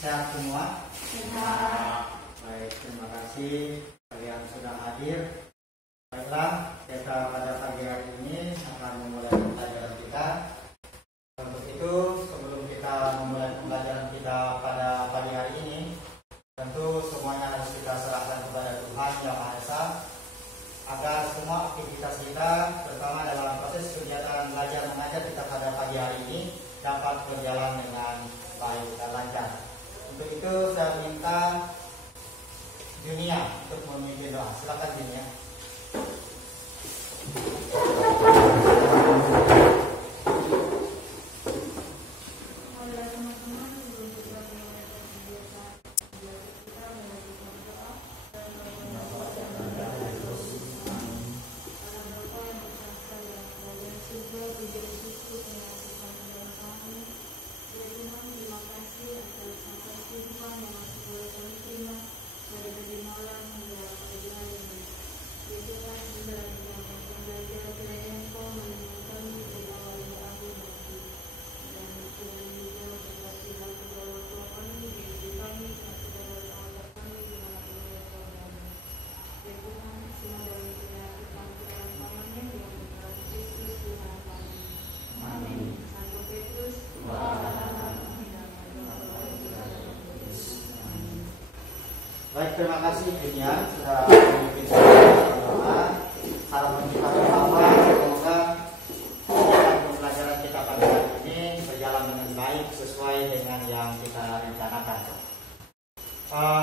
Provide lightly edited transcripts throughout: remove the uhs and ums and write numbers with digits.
Sehat semua? Sehat. Baik, terima kasih kalian sudah hadir. Baiklah, kita pada pagi hari ini akan memulai pembelajaran kita. Untuk itu, sebelum kita memulai pembelajaran kita pada pagi hari ini, tentu semuanya harus kita serahkan kepada Tuhan Yang Maha Esa, agar semua aktivitas kita, terutama dalam proses kegiatan belajar mengajar kita pada pagi hari ini, dapat berjalan dengan baik dan lancar. Untuk itu saya minta Junia untuk memimpin doa. Silakan Junia. Baik, terima kasih Junia sudah memimpin doa. Harapan kita bersama semoga pembelajaran kita pada hari ini berjalan dengan baik sesuai dengan yang kita rencanakan.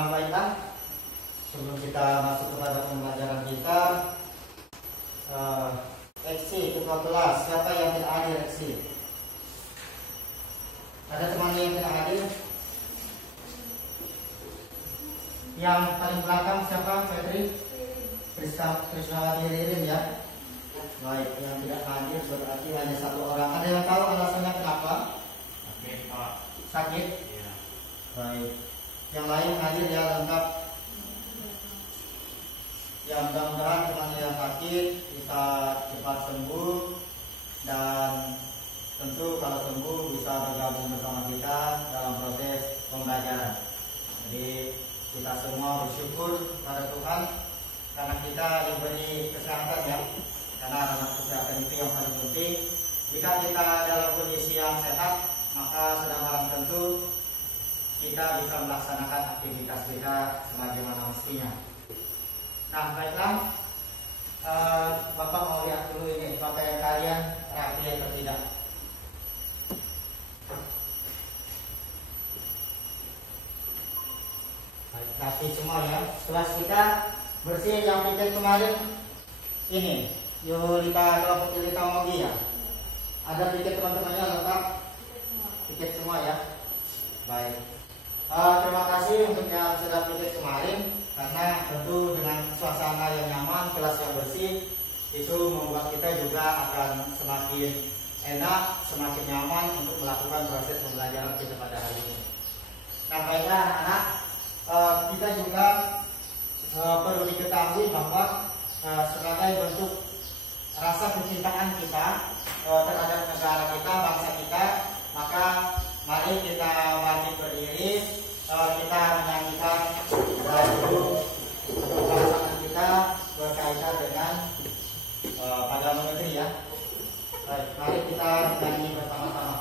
Baiklah, sebelum kita masuk kepada pembelajaran kita, Eksi ketua kelas, siapa yang tidak hadir Eksi? Ada teman yang tidak hadir? Yang paling belakang siapa? Fetri? Krisnawati Ririn ya. Baik, yang tidak hadir berarti hanya satu orang. Ada yang tahu alasannya kenapa? Sakit, Pak. Sakit? Iya. Baik. Yang lain hadir ya, lengkap. Ya, mudah-mudahan teman yang sakit bisa cepat sembuh, dan tentu kalau sembuh bisa bergabung bersama kita dalam proses pembelajaran. Jadi kita semua bersyukur pada Tuhan karena kita diberi kesehatan ya, karena kesehatan itu yang paling penting. Jika kita dalam kondisi yang sehat, maka sedang barang tentu kita bisa melaksanakan aktivitas kita sebagaimana mestinya. Nah, baiklah, Bapak mau lihat dulu ini pakaian kalian rapi atau tidak. Rapi semua ya. Kelas kita bersih. Yang pikir kemarin ini Yulita kelompok Yulita Mogi ya. Ada pikir teman-temannya lengkap? Pikir semua ya. Baik. Terima kasih untuk yang sudah pikir kemarin, karena tentu dengan suasana yang nyaman, kelas yang bersih, itu membuat kita juga akan semakin enak, semakin nyaman untuk melakukan proses pembelajaran kita pada hari ini. Nah, baiklah anak-anak, kita juga perlu diketahui bahwa sebagai bentuk rasa kecintaan kita terhadap negara kita, bangsa kita, maka mari kita wajib berdiri, kita menyanyikan lagu untuk pasangan kita berkaitan dengan agama negeri ya. Baik, mari kita nyanyi bersama-sama.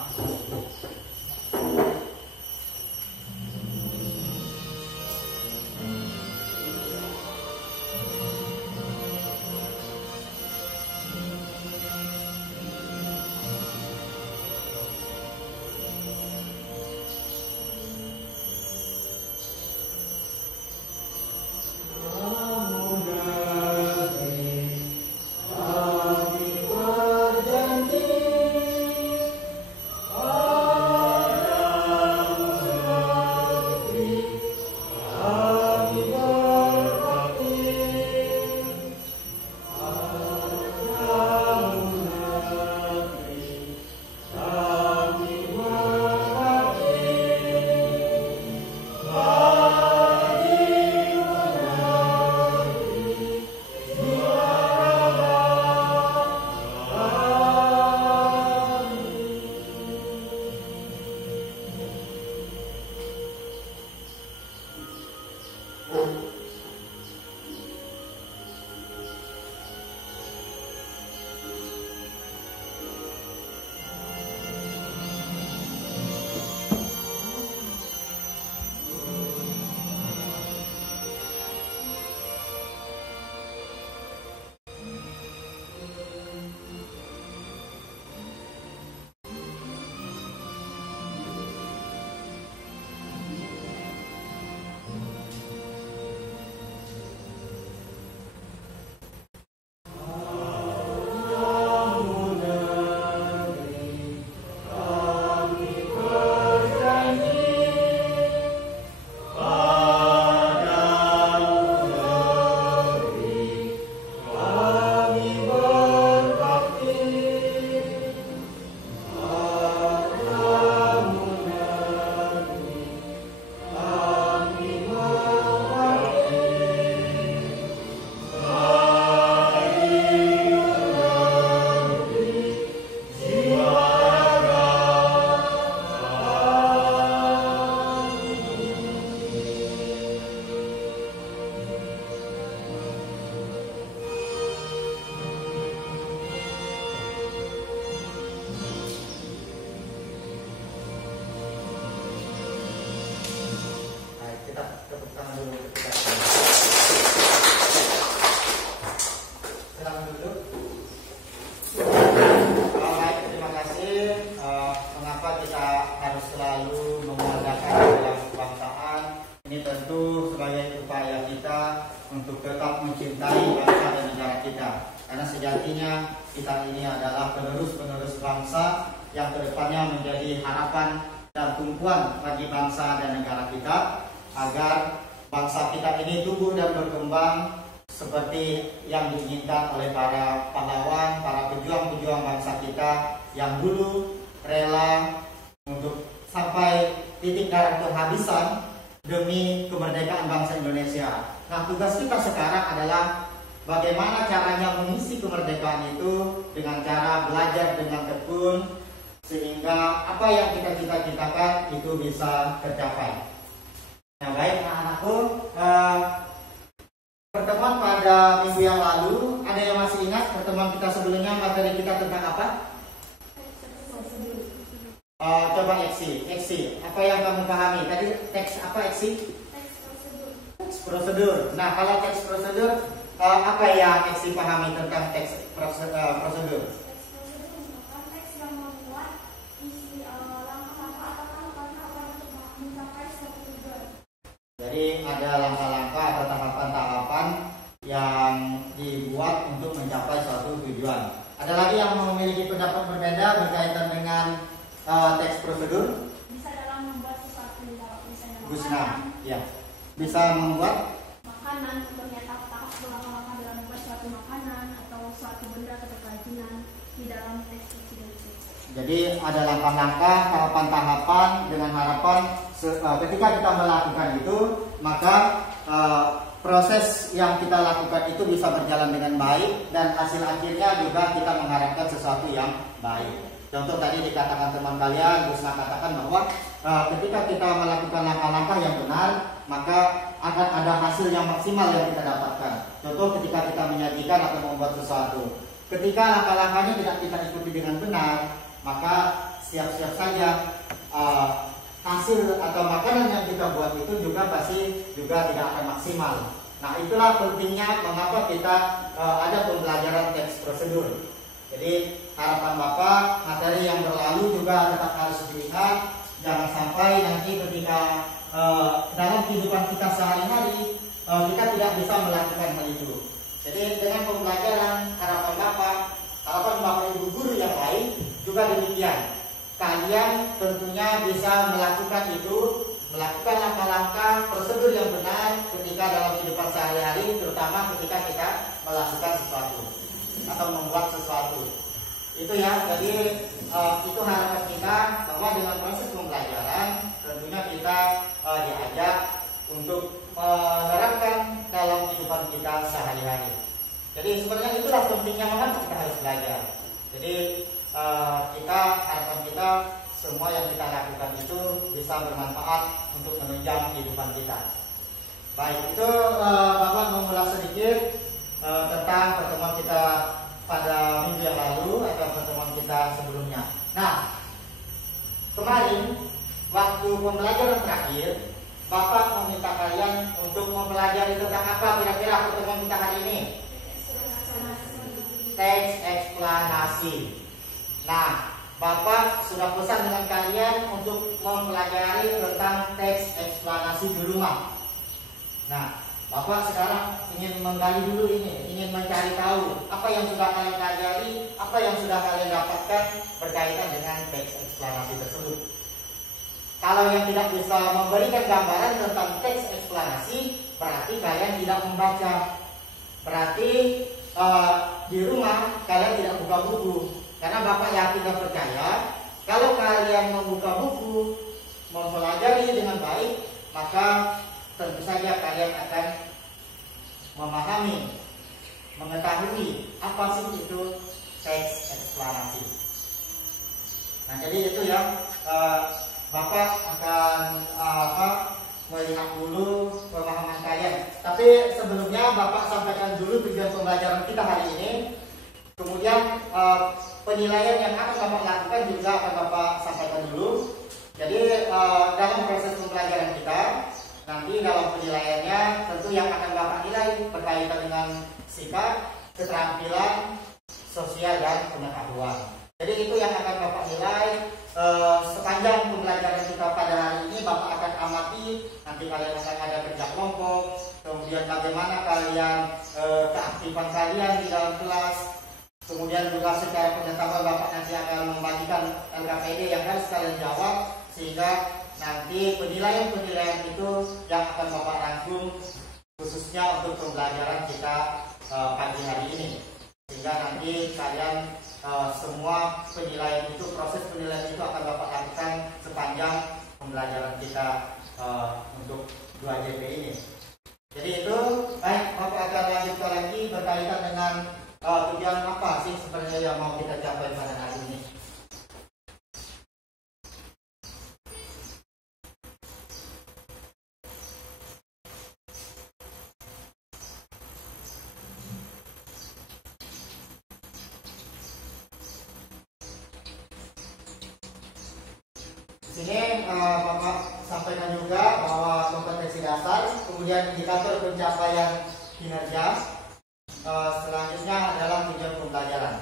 sejatinya kita ini adalah penerus-penerus bangsa yang kedepannya menjadi harapan dan tumpuan bagi bangsa dan negara kita, agar bangsa kita ini tumbuh dan berkembang seperti yang diinginkan oleh para pahlawan, para pejuang-pejuang bangsa kita yang dulu rela untuk sampai titik darah kehabisan demi kemerdekaan bangsa Indonesia. Nah, tugas kita sekarang adalah bagaimana caranya mengisi kemerdekaan itu dengan cara belajar dengan tekun, sehingga apa yang kita cita-citakan itu bisa tercapai. Nah, baik anak-anakku, pertemuan pada minggu yang lalu, ada yang masih ingat pertemuan kita sebelumnya materi kita tentang apa? Coba eksi. Apa yang kamu pahami? Tadi teks apa eksi? Teks prosedur. Nah, kalau teks prosedur, apa yang eksi pahami tentang teks prosedur? Teks yang membuat isi langkah-langkah atau tahapan-tahapan untuk mencapai suatu tujuan. Jadi ada langkah-langkah atau tahapan-tahapan yang dibuat untuk mencapai suatu tujuan. Ada lagi yang memiliki pendapat berbeda berkaitan dengan teks prosedur? Bisa dalam membuat sesuatu, kalau misalnya Gusna, ya. Bisa membuat makanan, contohnya tahap langkah-langkah dalam membuat suatu makanan atau suatu benda atau kerajinan di dalam teks itu. Jadi ada langkah-langkah, tahapan-tahapan dengan harapan ketika kita melakukan itu, maka proses yang kita lakukan itu bisa berjalan dengan baik dan hasil akhirnya juga kita mengharapkan sesuatu yang baik. Contoh tadi dikatakan teman kalian, Gusna katakan bahwa ketika kita melakukan langkah-langkah yang benar, maka akan ada hasil yang maksimal yang kita dapatkan. Contoh ketika kita menyajikan atau membuat sesuatu, ketika langkah-langkahnya tidak kita ikuti dengan benar, maka siap-siap saja hasil atau makanan yang kita buat itu juga pasti juga tidak akan maksimal. Nah, itulah pentingnya mengapa kita ada pembelajaran teks prosedur. Jadi harapan Bapak, materi yang berlalu juga tetap harus dilihat. Jangan sampai nanti ketika dalam kehidupan kita sehari-hari kita tidak bisa melakukan hal itu. Jadi dengan pembelajaran harapan Bapak Ibu guru yang lain juga demikian. Kalian tentunya bisa melakukan langkah-langkah prosedur yang benar ketika dalam kehidupan sehari-hari, terutama ketika kita melakukan sesuatu atau membuat sesuatu. Itu ya, jadi itu harapan kita bahwa dengan proses pembelajaran tentunya kita diajak untuk menerapkan dalam kehidupan kita sehari-hari. Jadi sebenarnya itulah pentingnya mengapa kita harus belajar. Jadi harapan kita semua yang kita lakukan itu bisa bermanfaat untuk menunjang kehidupan kita. Baik, itu Bapak mengulas sedikit tentang pertemuan kita pada minggu yang lalu atau pertemuan kita sebelumnya. Nah, kemarin waktu pembelajaran terakhir, Bapak meminta kalian untuk mempelajari tentang apa kira-kira pertemuan kita hari ini? Teks eksplanasi. Nah, Bapak sudah pesan dengan kalian untuk mempelajari tentang teks eksplanasi di rumah. Nah, Bapak sekarang ingin menggali dulu ini, ingin mencari tahu apa yang sudah kalian pelajari, apa yang sudah kalian dapatkan berkaitan dengan teks eksplanasi tersebut. Kalau yang tidak bisa memberikan gambaran tentang teks eksplanasi, berarti kalian tidak membaca. Berarti di rumah kalian tidak buka buku. Karena Bapak yakin dan percaya, kalau kalian membuka buku, mempelajari dengan baik, maka tentu saja kalian akan memahami, mengetahui apa sih itu teks eksplanasi. Nah, jadi itu ya, Bapak akan melihat dulu pemahaman kalian. Tapi sebelumnya Bapak sampaikan dulu tujuan pembelajaran kita hari ini. Kemudian penilaian yang akan Bapak lakukan juga akan Bapak sampaikan dulu. Jadi dalam proses pembelajaran kita, nanti dalam penilaiannya tentu yang akan Bapak nilai berkaitan dengan sikap, keterampilan, sosial, dan pengetahuan. Jadi itu yang akan Bapak nilai sepanjang pembelajaran kita pada hari ini. Bapak akan amati, nanti kalian akan ada kerja kelompok, kemudian bagaimana kalian keaktifan kalian di dalam kelas, Kemudian juga secara pengetahuan Bapak nanti akan membagikan LKPD yang harus kalian jawab, sehingga nanti penilaian-penilaian itu yang akan Bapak rangkum khususnya untuk pembelajaran kita pagi hari ini. Sehingga nanti kalian semua penilaian itu, proses penilaian itu akan Bapak lakukan sepanjang pembelajaran kita untuk 2JP ini. Jadi itu, baik, Bapak akan lanjutkan lagi berkaitan dengan tujuan apa sih sebenarnya yang mau kita capai pada hari ini. Di sini Bapak sampaikan juga bahwa kompetensi dasar, kemudian indikator pencapaian kinerja. Selanjutnya adalah tujuan pembelajaran.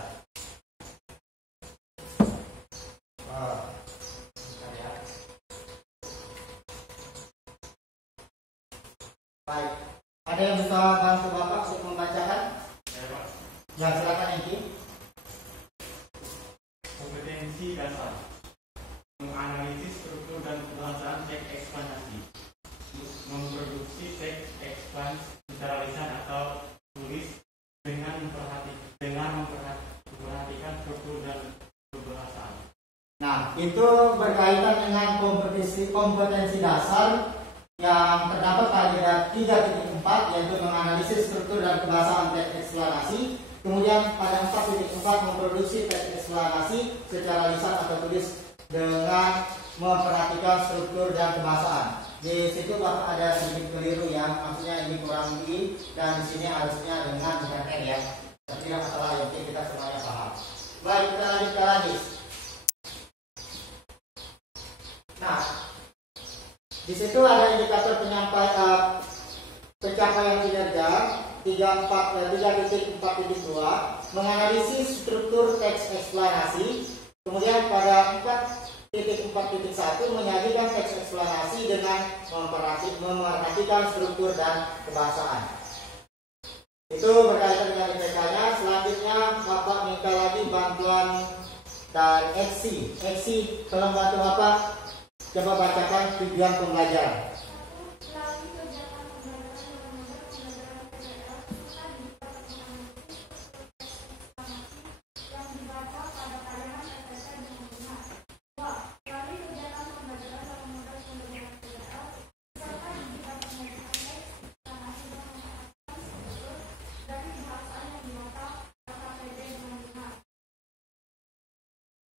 Baik, ada yang bisa bantu Bapak untuk membacakan? Ya, silakan Eki. Kompetensi dasar: menganalisis struktur dan kebahasaan teks eksplanasi, memproduksi teks eksplanasi secara lisan atau tulis dengan memperhatikan struktur dan kebahasaan. Nah, itu berkaitan dengan kompetensi dasar yang terdapat pada 3.4, yaitu menganalisis struktur dan kebahasaan teks eksplanasi. Kemudian pada 4.4 memproduksi teks eksplanasi secara lisan atau tulis dengan memperhatikan struktur dan kebahasaan. Di situ Bapak ada sedikit keliru ya, maksudnya ini kurang I dan di sini harusnya dengan N ya. Tapi tidak masalah, yang penting kita semuanya paham. Baik, kita lanjutkan lagi. Nah, di situ ada indikator pencapaian kinerja 3.4.2, menganalisis struktur teks eksplanasi. Kemudian pada 4.4.1 menyajikan teks eksplanasi dengan memperhatikan struktur dan kebahasaan. Itu berkaitan dengan IPK-nya. Selanjutnya Bapak minta lagi bantuan dan Eksi. Eksi, tolong bantu Bapak coba bacakan tujuan pembelajaran.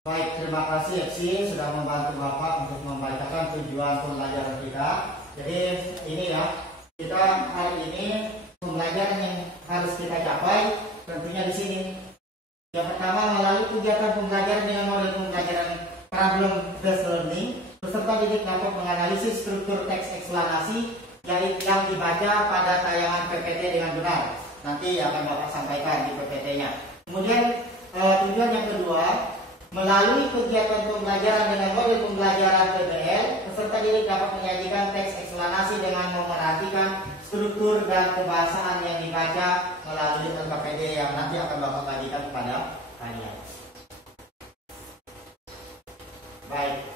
Baik, terima kasih Eksi sudah membantu Bapak untuk membacakan tujuan pembelajaran kita. Jadi ini ya, kita hari ini pembelajaran yang harus kita capai tentunya di sini. Yang pertama, melalui kegiatan pembelajaran dengan model pembelajaran problem based learning, peserta didik dapat menganalisis struktur teks eksplanasi yang dibaca pada tayangan PPT dengan benar. Nanti akan Bapak sampaikan di PPT-nya. Kemudian tujuan yang kedua, melalui kegiatan pembelajaran dengan model pembelajaran PBL, peserta didik dapat menyajikan teks eksplanasi dengan memperhatikan struktur dan kebahasaan yang dibaca melalui LKPD yang nanti akan Bapak bagikan kepada kalian. Baik.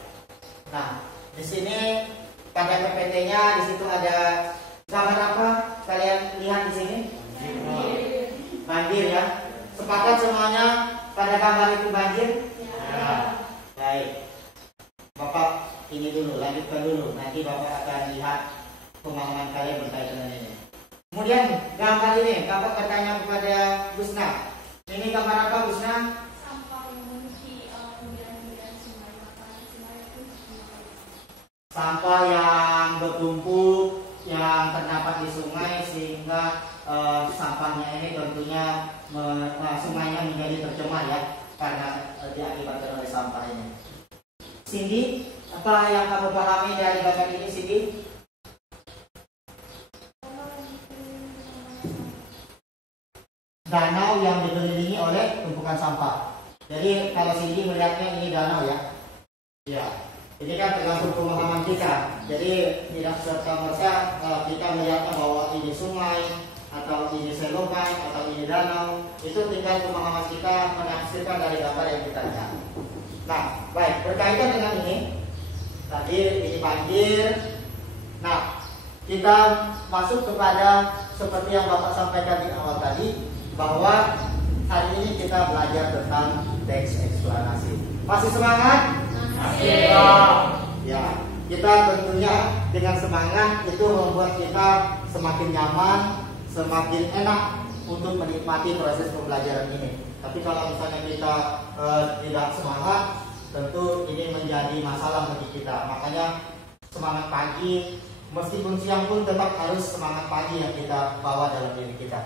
Nah, di sini pada PPT-nya di situ ada gambar apa? Kalian lihat di sini? Banjir ya. Sepakat semuanya pada gambar itu banjir? Ya. Baik. Bapak ini dulu, lanjutkan dulu. Nanti Bapak akan lihat pemahaman kalian berkaitan dengan ini. Kemudian gambar ini, Bapak bertanya kepada Busna. Ini gambar apa Busna? Sampah yang memenuhi pembiaran sungai, maka sungai pun sampah yang bertumpuk yang terdapat di sungai sehingga sampahnya ini tentunya sungainya menjadi tercemar ya karena diakibatkan oleh sampah ini. Cindy, apa yang kamu pahami dari gambar ini Cindy? Danau yang dikelilingi oleh tumpukan sampah. Jadi kalau Cindy melihatnya ini danau ya. Ya. Ini kan tergantung pemahaman kita. Jadi tidak serta merta kita melihatnya bahwa ini sungai, atau ini selokan, atau ini danau, itu tinggal pemahaman kita menafsirkan dari gambar yang kita lihat. Nah, baik, berkaitan dengan ini, tadi ini banjir. Nah, kita masuk kepada seperti yang Bapak sampaikan di awal tadi, bahwa hari ini kita belajar tentang teks eksplanasi. Masih semangat? Masih. Ya, kita tentunya dengan semangat itu membuat kita semakin nyaman, semakin enak untuk menikmati proses pembelajaran ini. Tapi kalau misalnya kita tidak semangat, tentu ini menjadi masalah bagi kita. Makanya semangat pagi, meskipun siang pun tetap harus semangat pagi yang kita bawa dalam diri kita.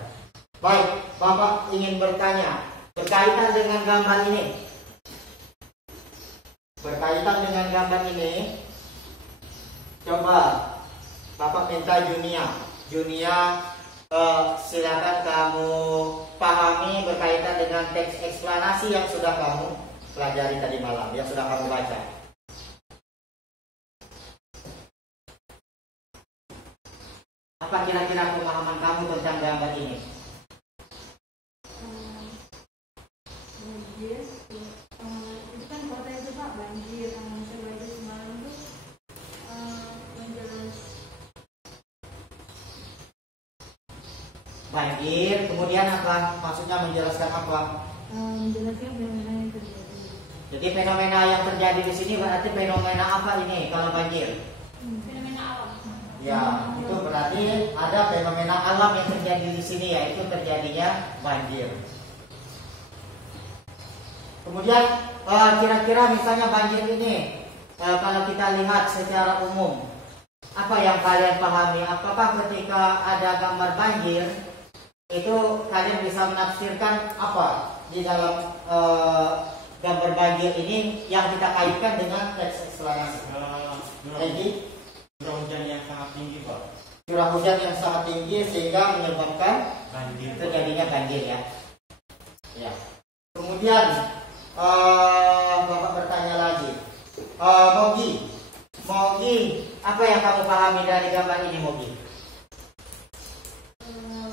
Baik, Bapak ingin bertanya berkaitan dengan gambar ini. Berkaitan dengan gambar ini, coba Bapak minta Junia, silakan kamu pahami berkaitan dengan teks eksplanasi yang sudah kamu pelajari tadi malam, yang sudah kamu baca. Apa kira-kira pemahaman kamu tentang gambar ini? Banjir, itu kan kota itu Pak, banjir. Yang saya baca semalam itu menjelas Banjir, kemudian apa? Maksudnya menjelaskan apa? menjelaskan fenomena yang terjadi. Jadi fenomena yang terjadi di sini berarti fenomena apa ini kalau banjir? Fenomena alam. Ya, itu berarti ada fenomena alam yang terjadi di sini, yaitu terjadinya banjir. Kemudian kira-kira misalnya banjir ini kalau kita lihat secara umum, apa yang kalian pahami? Apakah ketika ada gambar banjir itu kalian bisa menafsirkan apa di dalam gambar banjir ini yang kita kaitkan dengan teks eksplanasi? Lagi Curah hujan yang sangat tinggi, Pak. curah hujan yang sangat tinggi sehingga menyebabkan Banjir. terjadinya banjir, ya. Ya. Kemudian Bapak bertanya lagi, Mogi, apa yang kamu pahami dari gambar ini, Mogi?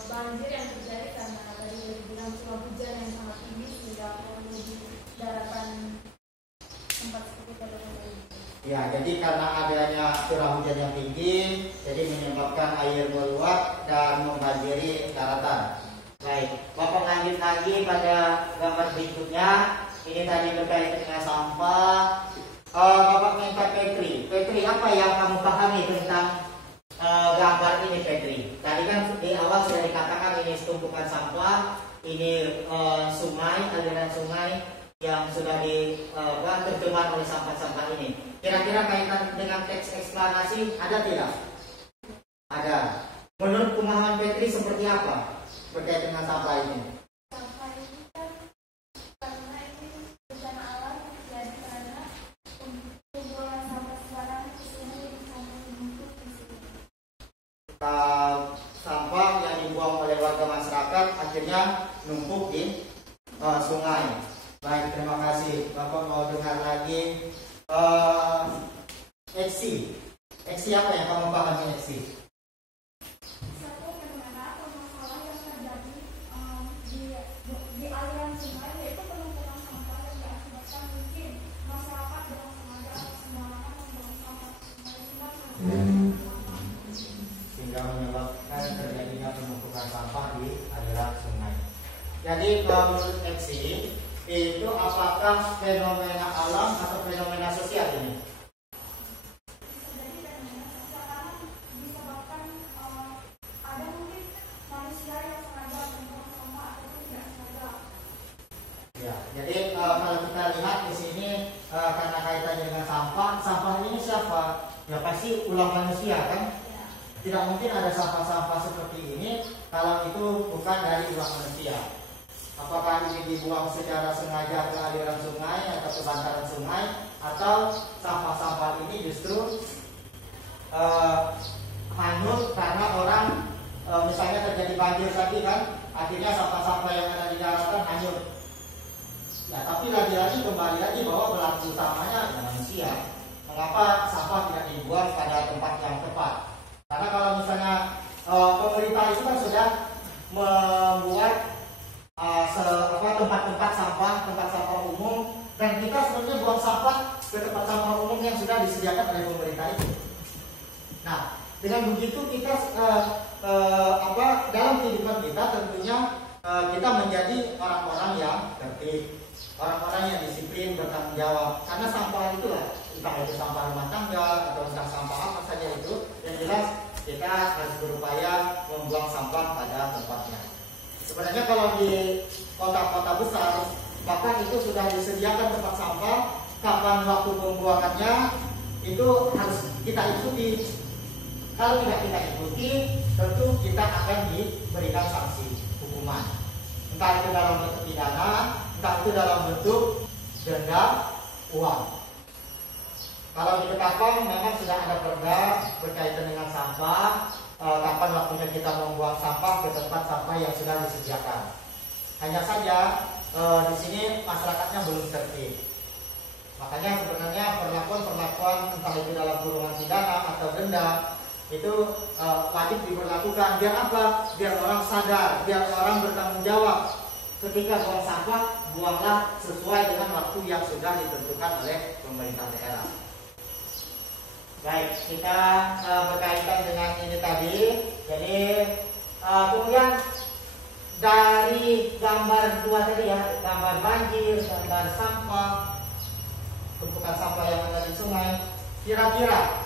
Banjir yang terjadi karena tadi dibilang curah hujan yang sangat tinggi sehingga memenuhi daratan tempat seperti pada ini. Ya, jadi karena adanya curah hujan yang tinggi, jadi menyebabkan air meluap dan membanjiri daratan. Baik, Bapak lanjut lagi pada gambar berikutnya. Ini tadi berkaitan dengan sampah. Bapak minta Petri, apa yang kamu pahami tentang gambar ini, Petri? Tadi kan di awal sudah dikatakan ini tumpukan sampah, ini sungai, aliran sungai yang sudah tercemar oleh sampah-sampah ini. Kira-kira kaitan dengan teks eksplanasi ada tidak? Ada. Menurut pemahaman Petri seperti apa berkaitan dengan sampah ini? Sampah ini kan karena ini bencana alam terjadi karena pembuangan sampah sembarangan di sini sampai menumpuk di sini. Sampah yang dibuang oleh warga masyarakat akhirnya numpuk di sungai. Baik, terima kasih. Bapak mau dengar lagi Eksi apa yang kamu pahami, Eksi? Satu fenomena atau masalah yang terjadi di aliran sungai, yaitu penumpukan sampah yang diakibatkan mungkin masyarakat dengan sengaja atau sembarangan membuang sampah Sehingga menyebabkan terjadinya penumpukan sampah di aliran sungai. Jadi menurut Eksi, itu apakah fenomena alam atau fenomena sosial ini? Ya, jadi kalau kita lihat di sini karena kaitannya dengan sampah ini siapa? Ya pasti ulah manusia kan? Tidak mungkin ada sampah-sampah seperti ini kalau itu bukan dari ulah manusia. Apakah ini dibuang secara sengaja ke aliran sungai atau ke bantaran sungai, atau sampah-sampah ini justru hanyut karena orang misalnya terjadi banjir tadi kan, akhirnya sampah-sampah yang ada di daratan hanyut. Ya, tapi lagi-lagi kembali lagi bahwa pelaku utamanya adalah manusia. Mengapa sampah tidak dibuang pada tempat yang tepat? Karena kalau misalnya pemerintah itu kan sudah Dengan begitu kita dalam kehidupan kita tentunya kita menjadi orang-orang yang tertib, orang-orang yang disiplin, bertanggung jawab. Karena sampah itu lah, entah itu sampah rumah tangga atau entah sampah apa saja itu, yang jelas kita harus berupaya membuang sampah pada tempatnya. Sebenarnya kalau di kota-kota besar, bahkan itu sudah disediakan tempat sampah. Kapan waktu pembuangannya itu harus kita ikuti. Kalau tidak kita ikuti, tentu kita akan diberikan sanksi hukuman. Entah itu dalam bentuk pidana, entah itu dalam bentuk denda uang. Kalau di Ketapang memang sudah ada perda berkaitan dengan sampah. Kapan waktunya kita membuang sampah ke tempat sampah yang sudah disediakan. Hanya saja di sini masyarakatnya belum tertib. Makanya sebenarnya perlakuan entah itu dalam kurungan pidana atau denda itu wajib diberlakukan. Biar apa? Biar orang sadar, biar orang bertanggung jawab. Ketika buang sampah, buanglah sesuai dengan waktu yang sudah ditentukan oleh pemerintah daerah. Baik, kita berkaitan dengan ini tadi. Jadi kemudian dari gambar dua tadi ya, gambar banjir, gambar sampah, tumpukan sampah yang ada di sungai, kira-kira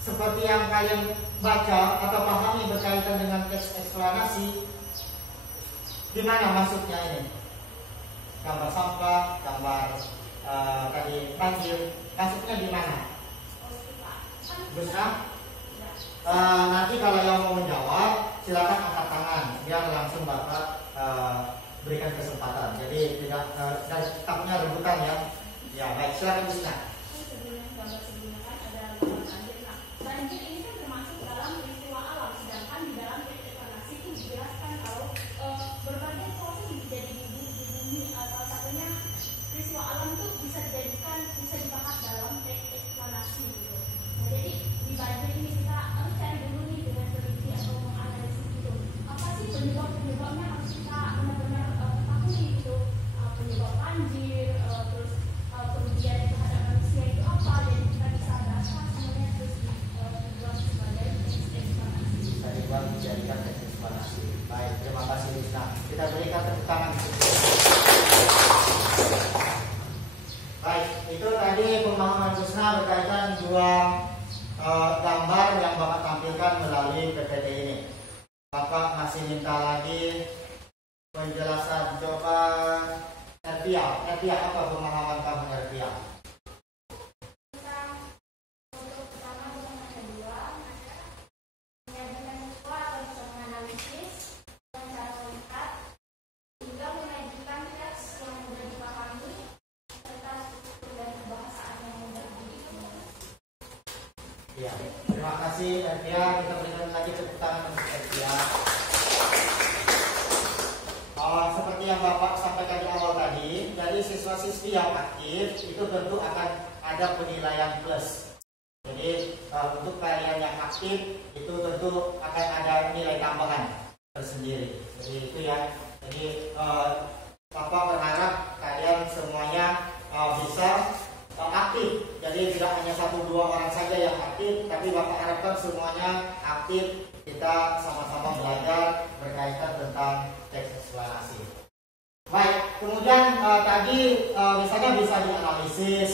seperti yang kalian baca atau pahami berkaitan dengan teks eksplanasi, di mana maksudnya ini? Gambar sampah, gambar tadi banjir, maksudnya di mana? Bisa? Nanti kalau yang mau menjawab silakan angkat tangan biar langsung Bapak berikan kesempatan. Jadi tidak dan kitabnya rebutan ya. Ya baik, silakan Busna. Banjir ini kan termasuk dalam peristiwa alam, sedangkan di dalam eksplanasi itu dijelaskan kalau berbagai proses terjadi di bumi. Salah satunya peristiwa alam itu bisa dibahas dalam eksplanasi gitu. Nah, jadi di banjir ini kita harus cari dulu nih dengan teliti atau menganalisis gitu. Apa sih penyebabnya harus kita benar-benar ketahui gitu. Penyebab banjir, terus kerugian terhadap manusia itu apa, jadi kita bisa baca semuanya terus dibuat sebagai eksplanasi. Bisa dibuat dijadikan teks eksplanasi. Baik, terima kasih Busna. Kita berikan tepuk tangan. Baik, itu tadi pemahaman Busna berkaitan dua gambar yang Bapak tampilkan melalui PPT ini. Bapak masih minta lagi penjelasan. Coba Erpia apa pemahaman kamu Erpia? Kita untuk pertama dengan yang kedua menyajikan siswa atau bisa menganalisis dengan cara melihat hingga menyajikan teks yang mudah dipahami serta struktur dan kebahasaan yang mudah dimengerti. Ya, terima kasih Erpia. Kita berikan lagi tepuk tangan untuk Erpia. Seperti yang Bapak sampaikan di awal tadi, dari siswa-siswi yang aktif itu tentu akan ada penilaian plus. Jadi untuk kalian yang aktif itu tentu akan ada nilai tambahan tersendiri. Jadi itu ya. Jadi Bapak berharap kalian semuanya bisa aktif. Jadi tidak hanya 1-2 orang saja yang aktif, tapi Bapak harapkan semuanya aktif. Kita sama-sama belajar berkaitan tentang teks eksplanasi. Baik, kemudian tadi misalnya bisa dianalisis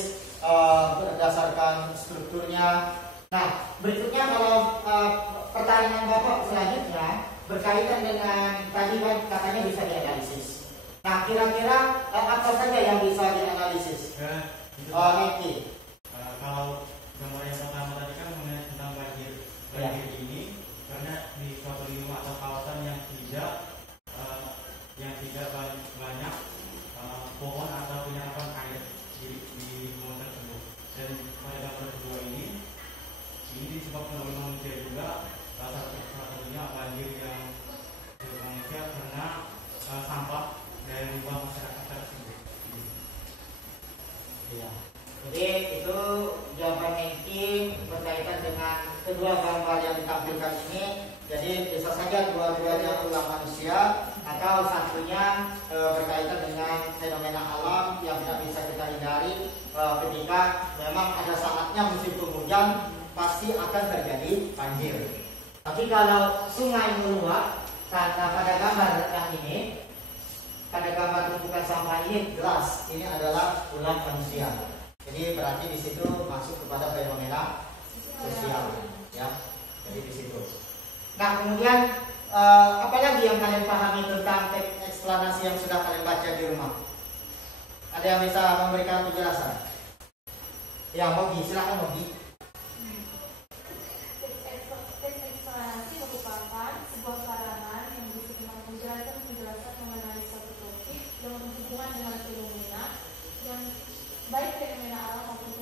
berdasarkan strukturnya. Nah, berikutnya kalau pertanyaan Bapak selanjutnya berkaitan dengan tadi kan katanya bisa dianalisis. Nah, kira-kira apa saja yang bisa dianalisis? Niki. Kalau gambar yang pertama tadi kan mengenai tentang banjir ini, karena di suatu lingkungan atau kawasan yang tidak banyak pohon atau penyerapan air di lingkungan tersebut. Dan pada gambar kedua ini disebabkan oleh manusia juga, salah satunya banjir yang manusia karena sampah dari limbah masyarakat tersebut. Ya. Jadi itu jawaban Niki berkaitan dengan kedua gambar yang ditampilkan ini. Jadi bisa saja dua-duanya ulah manusia atau satunya berkaitan dengan fenomena alam yang tidak bisa kita hindari ketika memang ada saatnya musim penghujan pasti akan terjadi banjir. Tapi kalau sungai meluap, pada gambar yang ini, pada gambar tumpukan sampah ini jelas ini adalah ulah manusia. Jadi berarti di situ masuk kepada fenomena sosial, ya. Jadi di situ. Nah kemudian apa lagi yang kalian pahami tentang teks eksplanasi yang sudah kalian baca di rumah? Ada yang bisa memberikan penjelasan? Ya, Mogi, silakan Mogi. Teks eksplanasi merupakan sebuah karangan yang berisi tentang penjelasan mengenai suatu topik yang berhubungan dengan fenomena yang baik fenomena alam maupun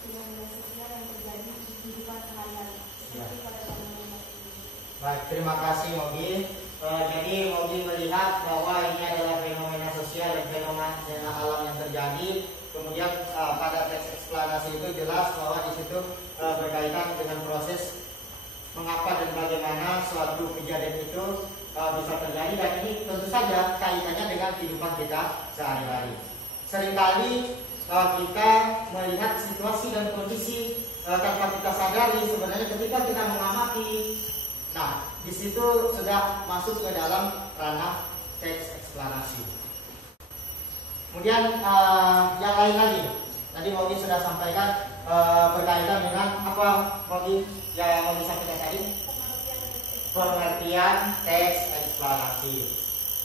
fenomena sosial yang terjadi di kehidupan sehari-hari seperti pada zaman ini. Baik, terima kasih Mogi. Jadi Mogi melihat bahwa ini adalah fenomena sosial dan fenomena alam yang terjadi. Kemudian pada teks eksplanasi itu jelas bahwa di situ berkaitan dengan proses mengapa dan bagaimana suatu kejadian itu bisa terjadi, dan ini tentu saja kaitannya dengan kehidupan kita sehari-hari. Seringkali kita melihat situasi dan kondisi tanpa kita sadari sebenarnya ketika kita mengamati. Nah, di situ sudah masuk ke dalam ranah teks eksplanasi. Kemudian yang lain lagi, tadi Mogi sudah sampaikan berkaitan dengan apa Mogi yang Mogi sampaikan tadi? Pengertian teks eksplanasi.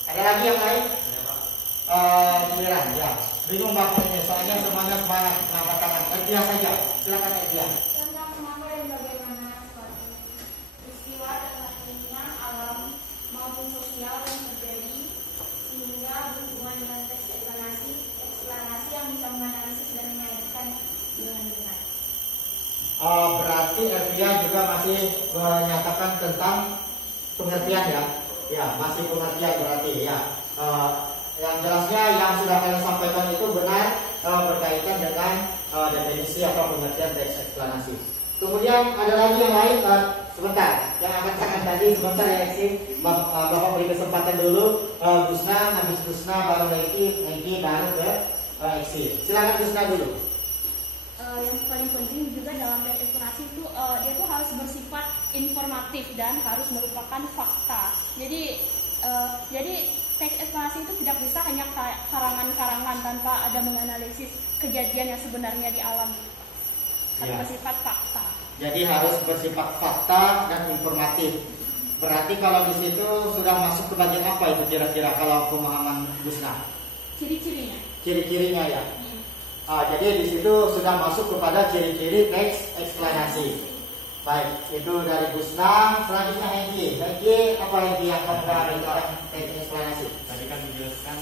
Ada lagi yang lain? Giliran, ya. Bingung bapaknya, soalnya semuanya semangat mengangkat tangan. Dia saja, silakan dia. Tentang mengapa dan bagaimana suatu peristiwa dan fenomena alam maupun sosial yang terjadi sehingga berhubungan dengan teks eksplanasi yang bisa menganalisis dan menyajikan dengan benar. Berarti Evia juga masih menyatakan tentang pengertian, ya. Ya, masih pengertian berarti, ya. Yang jelasnya yang sudah kalian sampaikan itu benar berkaitan dengan definisi atau pengertian teks eksplanasi. Kemudian ada lagi yang lain, sebentar, yang akan tangan tadi sebentar ya Eksi, Bapak beri kesempatan dulu. Gusna, habis Gusna baru Eki baru ke Eksi. Silakan Gusna dulu. Yang paling penting juga dalam teks eksplanasi itu dia tuh harus bersifat informatif dan harus merupakan fakta. Jadi teks eksplanasi itu tidak bisa hanya karangan-karangan tanpa ada menganalisis kejadian yang sebenarnya di alam. Harus bersifat fakta. Jadi harus bersifat fakta dan informatif. Berarti kalau di situ sudah masuk ke bagian apa itu kira-kira kalau pemahaman Gusna? Ciri-cirinya. Ciri-cirinya ya. Jadi di situ sudah masuk kepada ciri-ciri teks eksplanasi. Baik, itu dari Gusna. Selanjutnya Hengki. Hengki, apa Hengki yang kamu pahami tentang teks eksplanasi? Tadi kan dijelaskan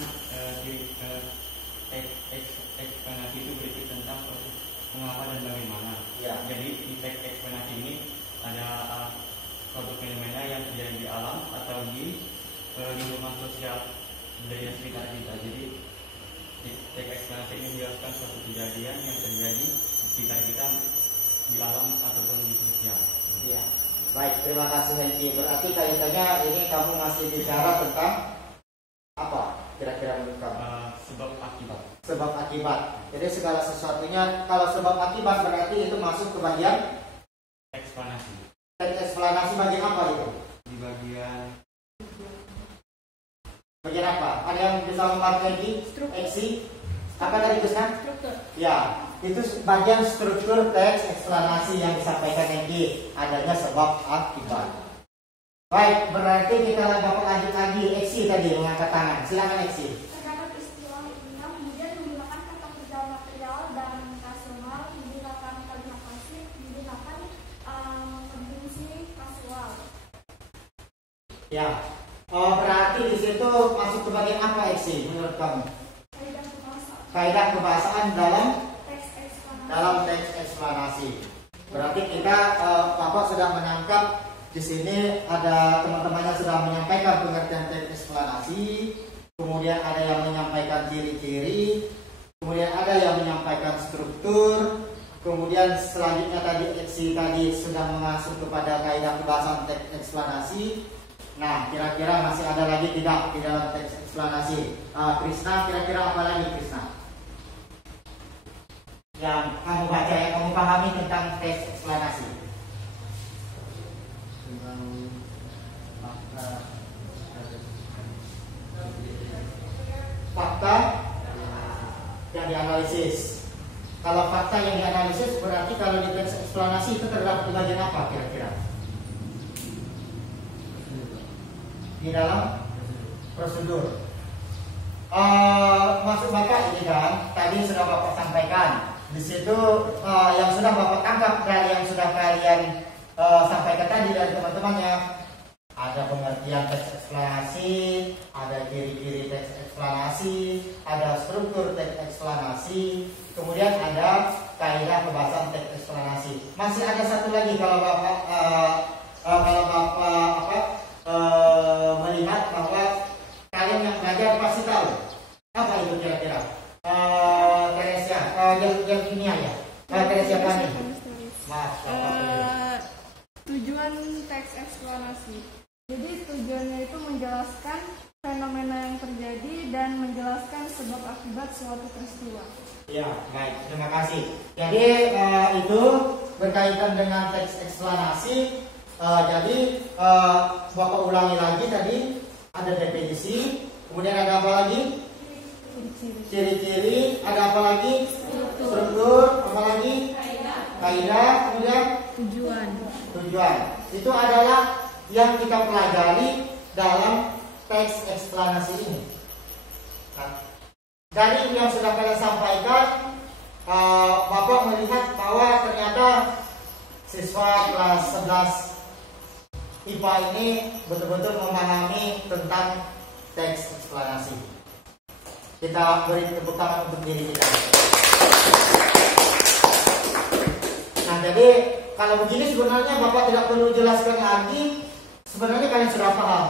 teks eksplanasi itu berarti tentang proses mengapa dan bagaimana. Ya. Jadi di teks eksplanasi ini ada suatu fenomena yang terjadi di alam atau di lingkungan sosial budaya sekitar kita. Jadi teks eksplanasi ini menjelaskan suatu kejadian yang terjadi di sekitar kita di alam ataupun di sosial. Ya. Baik, terima kasih Hengki. Berarti kaitannya ini kamu masih bicara tentang apa? Kira-kira menurut kamu? Sebab akibat. Sebab akibat. Jadi segala sesuatunya, kalau sebab akibat berarti itu masuk ke bagian Eksplanasi. teks eksplanasi. Bagian apa itu? Di Bagian apa? Ada yang bisa membantu lagi? Eksi? Apa tadi Gusna? Struktur. Ya, itu bagian struktur teks eksplanasi yang disampaikan Hengki, adanya sebab akibat. Baik, berarti kita lanjut lagi. Eksi tadi mengangkat tangan. Silakan Eksi. Terdapat istilah ilmiah kemudian menggunakan kata kerja material dan rasional, menggunakan kalimat pasif, menggunakan konjungsi kasual. Ya, berarti di situ masuk ke bagian apa Eksi menurut kamu? Kaidah kebahasaan dalam teks eksplanasi. Berarti kita Bapak sudah menangkap di sini, ada teman-temannya sudah menyampaikan pengertian teks eksplanasi, kemudian ada yang menyampaikan ciri-ciri, kemudian ada yang menyampaikan struktur, kemudian selanjutnya tadi Eksi tadi sudah mengasuk kepada kaidah kebahasaan teks eksplanasi. Nah, kira-kira masih ada lagi tidak di dalam teks eksplanasi? Krisna, kira-kira apa lagi Krisna? Yang kamu baca, yang kamu pahami tentang teks eksplanasi? fakta yang dianalisis. Kalau fakta yang dianalisis berarti kalau di teks eksplanasi itu terdapat di bagian apa kira-kira? Di dalam prosedur. Maksud Bapak ini kan tadi sudah Bapak sampaikan. Di situ yang sudah Bapak tangkap dari yang sudah kalian sampaikan tadi dari teman-temannya, ada pengertian teks eksplanasi, ada ciri-ciri teks eksplanasi, ada struktur teks eksplanasi, kemudian ada kaidah pembahasan teks eksplanasi. Masih ada satu lagi kalau Bapak melihat bahwa kalian yang belajar pasti tahu apa itu kira-kira. Teresia, yang kimia ya. Teresia Pani. Mas, Tujuan teks eksplanasi. Jadi tujuannya itu menjelaskan fenomena yang terjadi dan menjelaskan sebab akibat suatu peristiwa. Ya, baik. Terima kasih. Jadi itu berkaitan dengan teks eksplanasi. Jadi Bapak ulangi lagi tadi ada definisi, kemudian ada apa lagi? Ciri-ciri, ada apa lagi? Struktur, apa lagi? Kaidah, kemudian tujuan. Itu adalah yang kita pelajari dalam teks eksplanasi ini. Nah, dari yang sudah kalian sampaikan, Bapak melihat bahwa ternyata siswa kelas 11 IPA ini betul-betul memahami tentang teks eksplanasi. Kita beri tepuk tangan untuk diri kita. Nah, jadi kalau begini sebenarnya Bapak tidak perlu jelaskan lagi. Sebenarnya kalian sudah paham.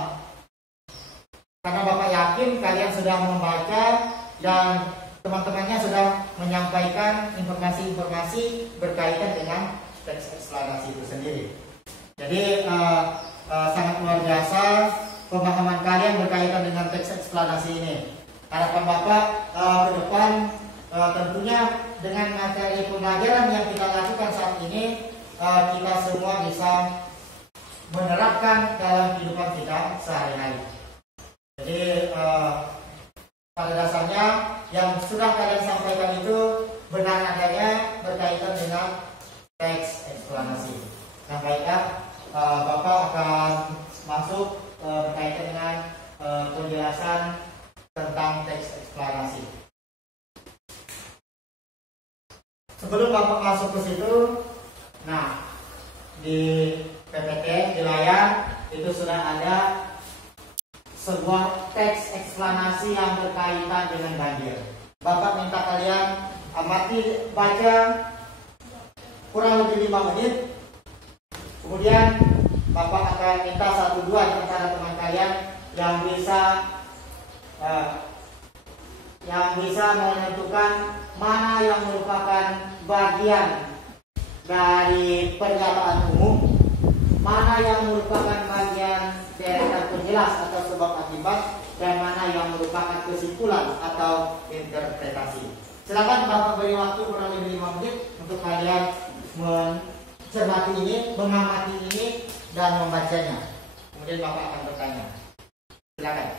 Karena Bapak yakin kalian sudah membaca dan teman-temannya sudah menyampaikan informasi-informasi berkaitan dengan teks eksplanasi itu sendiri. Jadi sangat luar biasa pemahaman kalian berkaitan dengan teks eksplanasi ini. Harapan Bapak ke depan tentunya dengan materi pembelajaran yang kita lakukan saat ini, kita semua bisa menerapkan dalam kehidupan kita sehari-hari. Jadi pada dasarnya yang sudah kalian sampaikan itu benar adanya berkaitan dengan teks eksplanasi. Nah, baiklah, Bapak akan masuk berkaitan dengan penjelasan tentang teks eksplanasi. Sebelum Bapak masuk ke situ, nah di PPT di layar itu sudah ada sebuah teks eksplanasi yang berkaitan dengan banjir. Bapak minta kalian amati baca kurang lebih 5 menit. Kemudian Bapak akan minta 1-2 di antara teman kalian yang bisa menentukan mana yang merupakan bagian dari pernyataan umum, mana yang merupakan bagian deretan penjelas atau sebab akibat, dan mana yang merupakan kesimpulan atau interpretasi. Silakan Bapak beri waktu kurang lebih 5 menit untuk kalian mencermati ini, mengamati ini, dan membacanya. Kemudian Bapak akan bertanya. Silakan.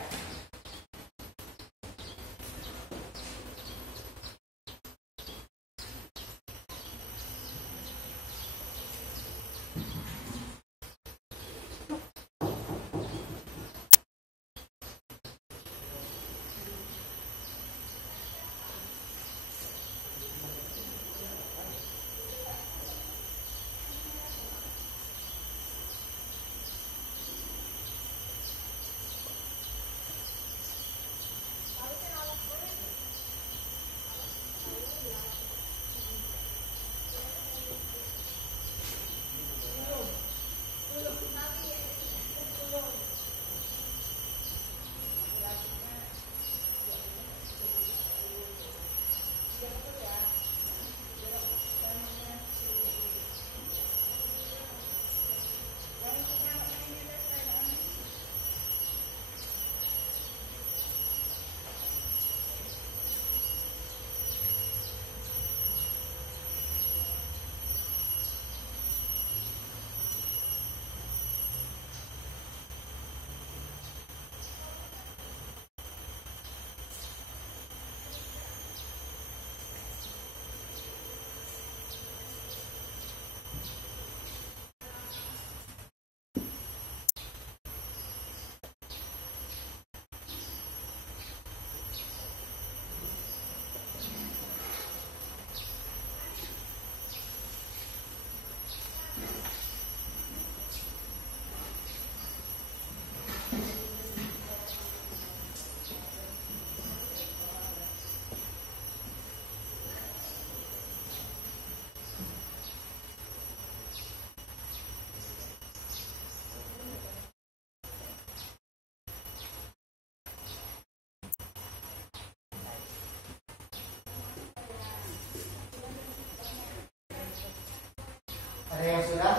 Ada yang sudah?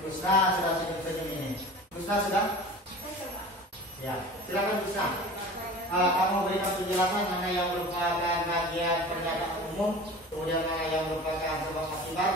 Busna sudah senyum-senyum ini. Busna sudah? Ya, silakan Busna. Kamu berikan penjelasan mana yang merupakan bagian pernyataan umum, kemudian mana yang merupakan sebab akibat,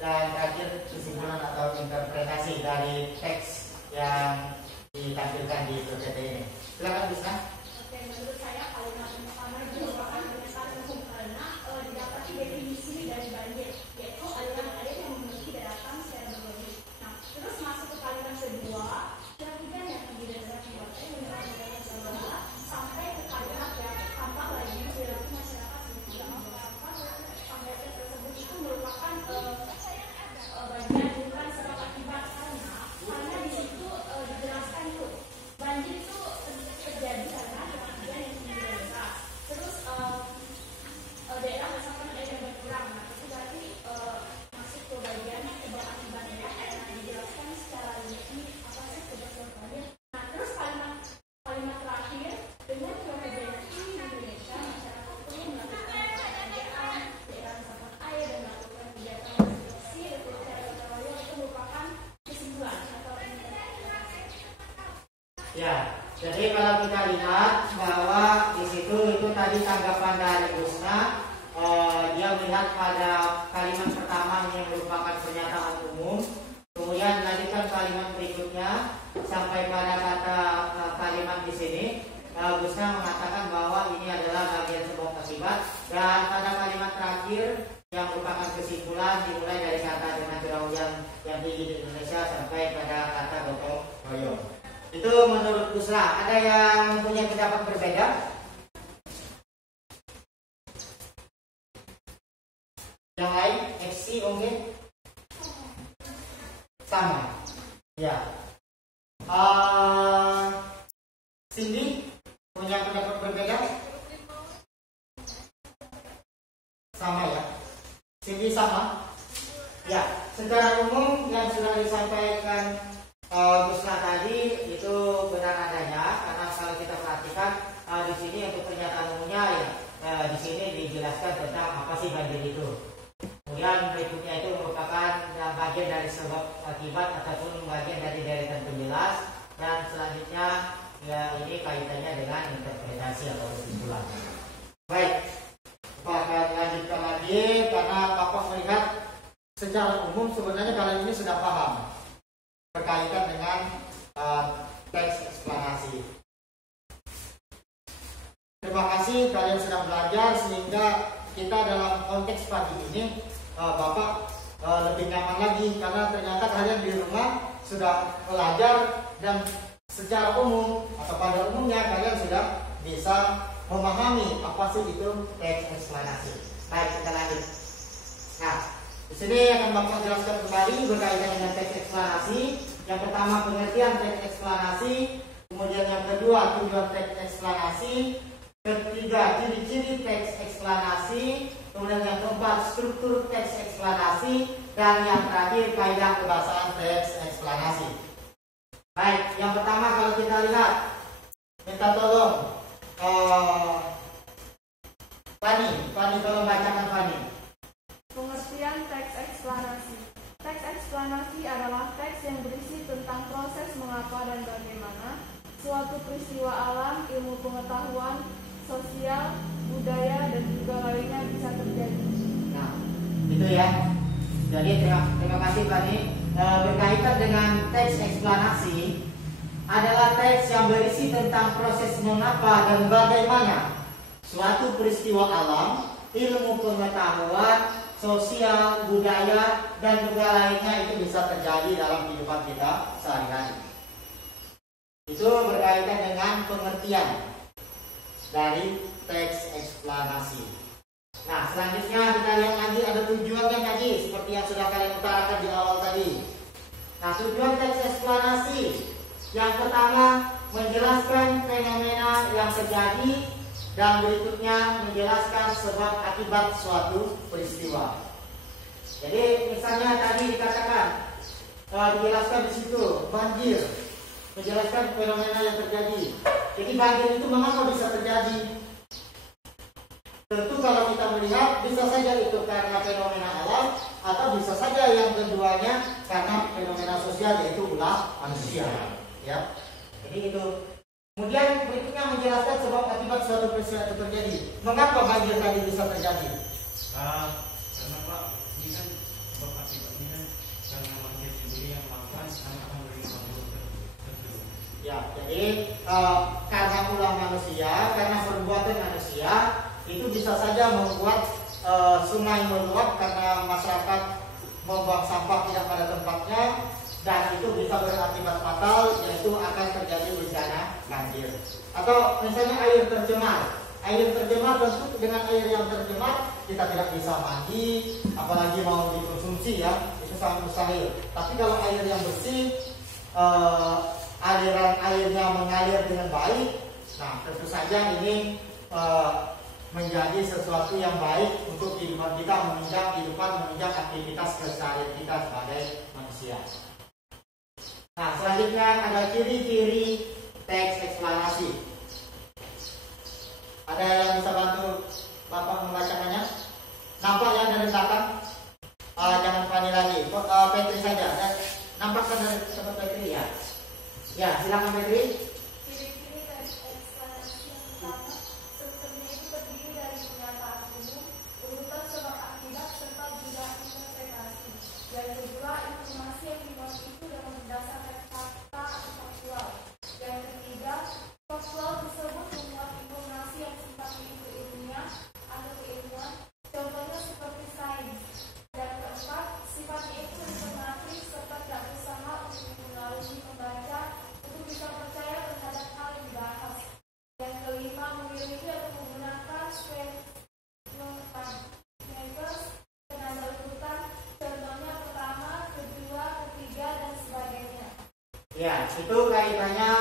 dan terakhir kesimpulan atau interpretasi dari teks yang ditampilkan di PPT ini. Silakan Busna. Oke, menurut saya kalimat pertama itu merupakan pernyataan umum karena didapati definisi dari banjir, yaitu aliran air yang memiliki daratan secara berlebih. Nah, terus masuk ke kalimat kedua, curah hujan yang tinggi dan deras menyebabkan menyebabkan segala sampai ke kalimat yang tampak lagi perilaku masyarakat sekitar sampai tersebut itu merupakan bagian bukan sebab akibat karena di situ dijelaskan itu banjir itu terjadi karena curah hujan yang tinggi dan deras. Terus daerah resapan air yang berkurang. Nah, itu berarti masuk ke bagian sebab akibatnya karena dijelaskan secara rinci apa sih sebab-sebabnya. Nah, terus kalimat terakhir dengan curah hujan yang tinggi di Indonesia, masyarakat perlu melakukan pekerjaan daerah resapan air dan melakukan kegiatan bersih secara gotong royong. Itu merupakan kesimpulan atau interpretasi. Ya, jadi kalau kita lihat bahwa di situ itu tadi tanggapan dari Busna, dia melihat pada kalimat pertama yang merupakan pernyataan umum, kemudian lanjutkan kalimat berikutnya sampai pada kata kalimat di sini. Busna mengatakan bahwa ini adalah bagian sebab akibat, dan pada kalimat terakhir yang merupakan kesimpulan dimulai dari kata dengan curah hujan yang tinggi di Indonesia sampai pada kata gotong royong. Itu menurut Busra. Ada yang punya pendapat berbeda? Yang lain? FC mungkin? Sama. Ya. Cindy punya pendapat berbeda? Sama ya. Cindy sama? Ya. Secara umum yang sudah disampaikan Busna tadi itu benar adanya, karena kalau kita perhatikan di sini untuk pernyataan umumnya ya di sini dijelaskan tentang apa sih banjir itu. Kemudian berikutnya itu merupakan bagian dari sebab akibat ataupun bagian dari deretan penjelas, dan selanjutnya ya ini kaitannya dengan interpretasi atau kesimpulan. Baik, Bapak akan lanjutkan lagi karena Bapak melihat secara umum sebenarnya kalian ini sudah paham berkaitan dengan teks eksplanasi. Terima kasih kalian sudah belajar sehingga kita dalam konteks pagi ini Bapak lebih nyaman lagi karena ternyata kalian di rumah sudah belajar dan secara umum atau pada umumnya kalian sudah bisa memahami apa sih itu teks eksplanasi. Baik, kita lanjut. Nah, di sini akan Bapak jelaskan kembali berkaitan dengan teks eksplanasi. Yang pertama pengertian teks eksplanasi, kemudian yang kedua tujuan teks eksplanasi, ketiga ciri-ciri teks eksplanasi, kemudian yang keempat struktur teks eksplanasi, dan yang terakhir kaidah kebahasaan teks eksplanasi. Baik, yang pertama kalau kita lihat, minta tolong Fani tolong bacakan Fani. Pengertian teks eksplanasi. Teks eksplanasi adalah teks yang berisi tentang proses mengapa dan bagaimana suatu peristiwa alam, ilmu pengetahuan, sosial, budaya, dan juga lainnya bisa terjadi. Nah, itu ya. Jadi terima kasih Fani. Berkaitan dengan teks eksplanasi adalah teks yang berisi tentang proses mengapa dan bagaimana suatu peristiwa alam, ilmu pengetahuan, sosial, budaya, dan juga lainnya itu bisa terjadi dalam kehidupan kita sehari-hari. Itu berkaitan dengan pengertian dari teks eksplanasi. Nah, selanjutnya kita lihat lagi ada tujuannya tadi, seperti yang sudah kalian utarakan di awal tadi. Nah, tujuan teks eksplanasi yang pertama menjelaskan fenomena yang terjadi, dan berikutnya menjelaskan sebab akibat suatu peristiwa. Jadi misalnya tadi dikatakan dijelaskan di situ banjir, menjelaskan fenomena yang terjadi. Jadi banjir itu mengapa bisa terjadi? Tentu kalau kita melihat bisa saja itu karena fenomena alam atau bisa saja yang keduanya karena fenomena sosial yaitu ulah manusia. Ya, jadi itu. Kemudian berikutnya menjelaskan sebab akibat suatu peristiwa itu terjadi. Mengapa banjir tadi bisa terjadi? Karena Pak, ini kan sebab akibat ini kan karena manusia sendiri yang melakukan akan menerima tersebut. Ya, jadi karena ulah manusia, karena perbuatan manusia itu bisa saja membuat sungai meluap karena masyarakat membuang sampah tidak pada tempatnya, dan itu bisa berakibat fatal, yaitu akan terjadi bencana banjir. Atau misalnya air tercemar. Air tercemar tentu dengan air yang tercemar kita tidak bisa mandi, apalagi mau dikonsumsi ya, itu sangat mustahil. Tapi kalau air yang bersih, aliran airnya mengalir dengan baik, nah tentu saja ini menjadi sesuatu yang baik untuk kehidupan kita, menunjang aktivitas keseharian kita sebagai manusia. Nah, selanjutnya ada ciri-ciri teks eksplanasi. Ada yang bisa bantu Bapak membacakannya? Nampak ya dari belakang? Jangan Fani lagi, Petri saja. Nampak kan dari tempat Petri ya? Ya, silakan Petri. Ciri-ciri teks eksplanasi yang pertama, strukturnya itu terdiri dari pernyataan umum, urutan sebab akibat, serta juga interpretasi. Yang kedua, informasi yang dimuat itu dalam berdasarkan fakta atau faktual. Yang ketiga, faktual tersebut memuat informasi yang sifatnya itu ilmiah atau keilmuan, contohnya seperti sains. Yang keempat, sifatnya itu informatif serta tidak berusaha untuk mengaruhi pembaca untuk bisa percaya terhadap hal yang dibahas. Yang kelima, memiliki atau menggunakan statement penanda urutan, contohnya pertama, kedua, ketiga, dan sebagainya. Ya, itu kaitannya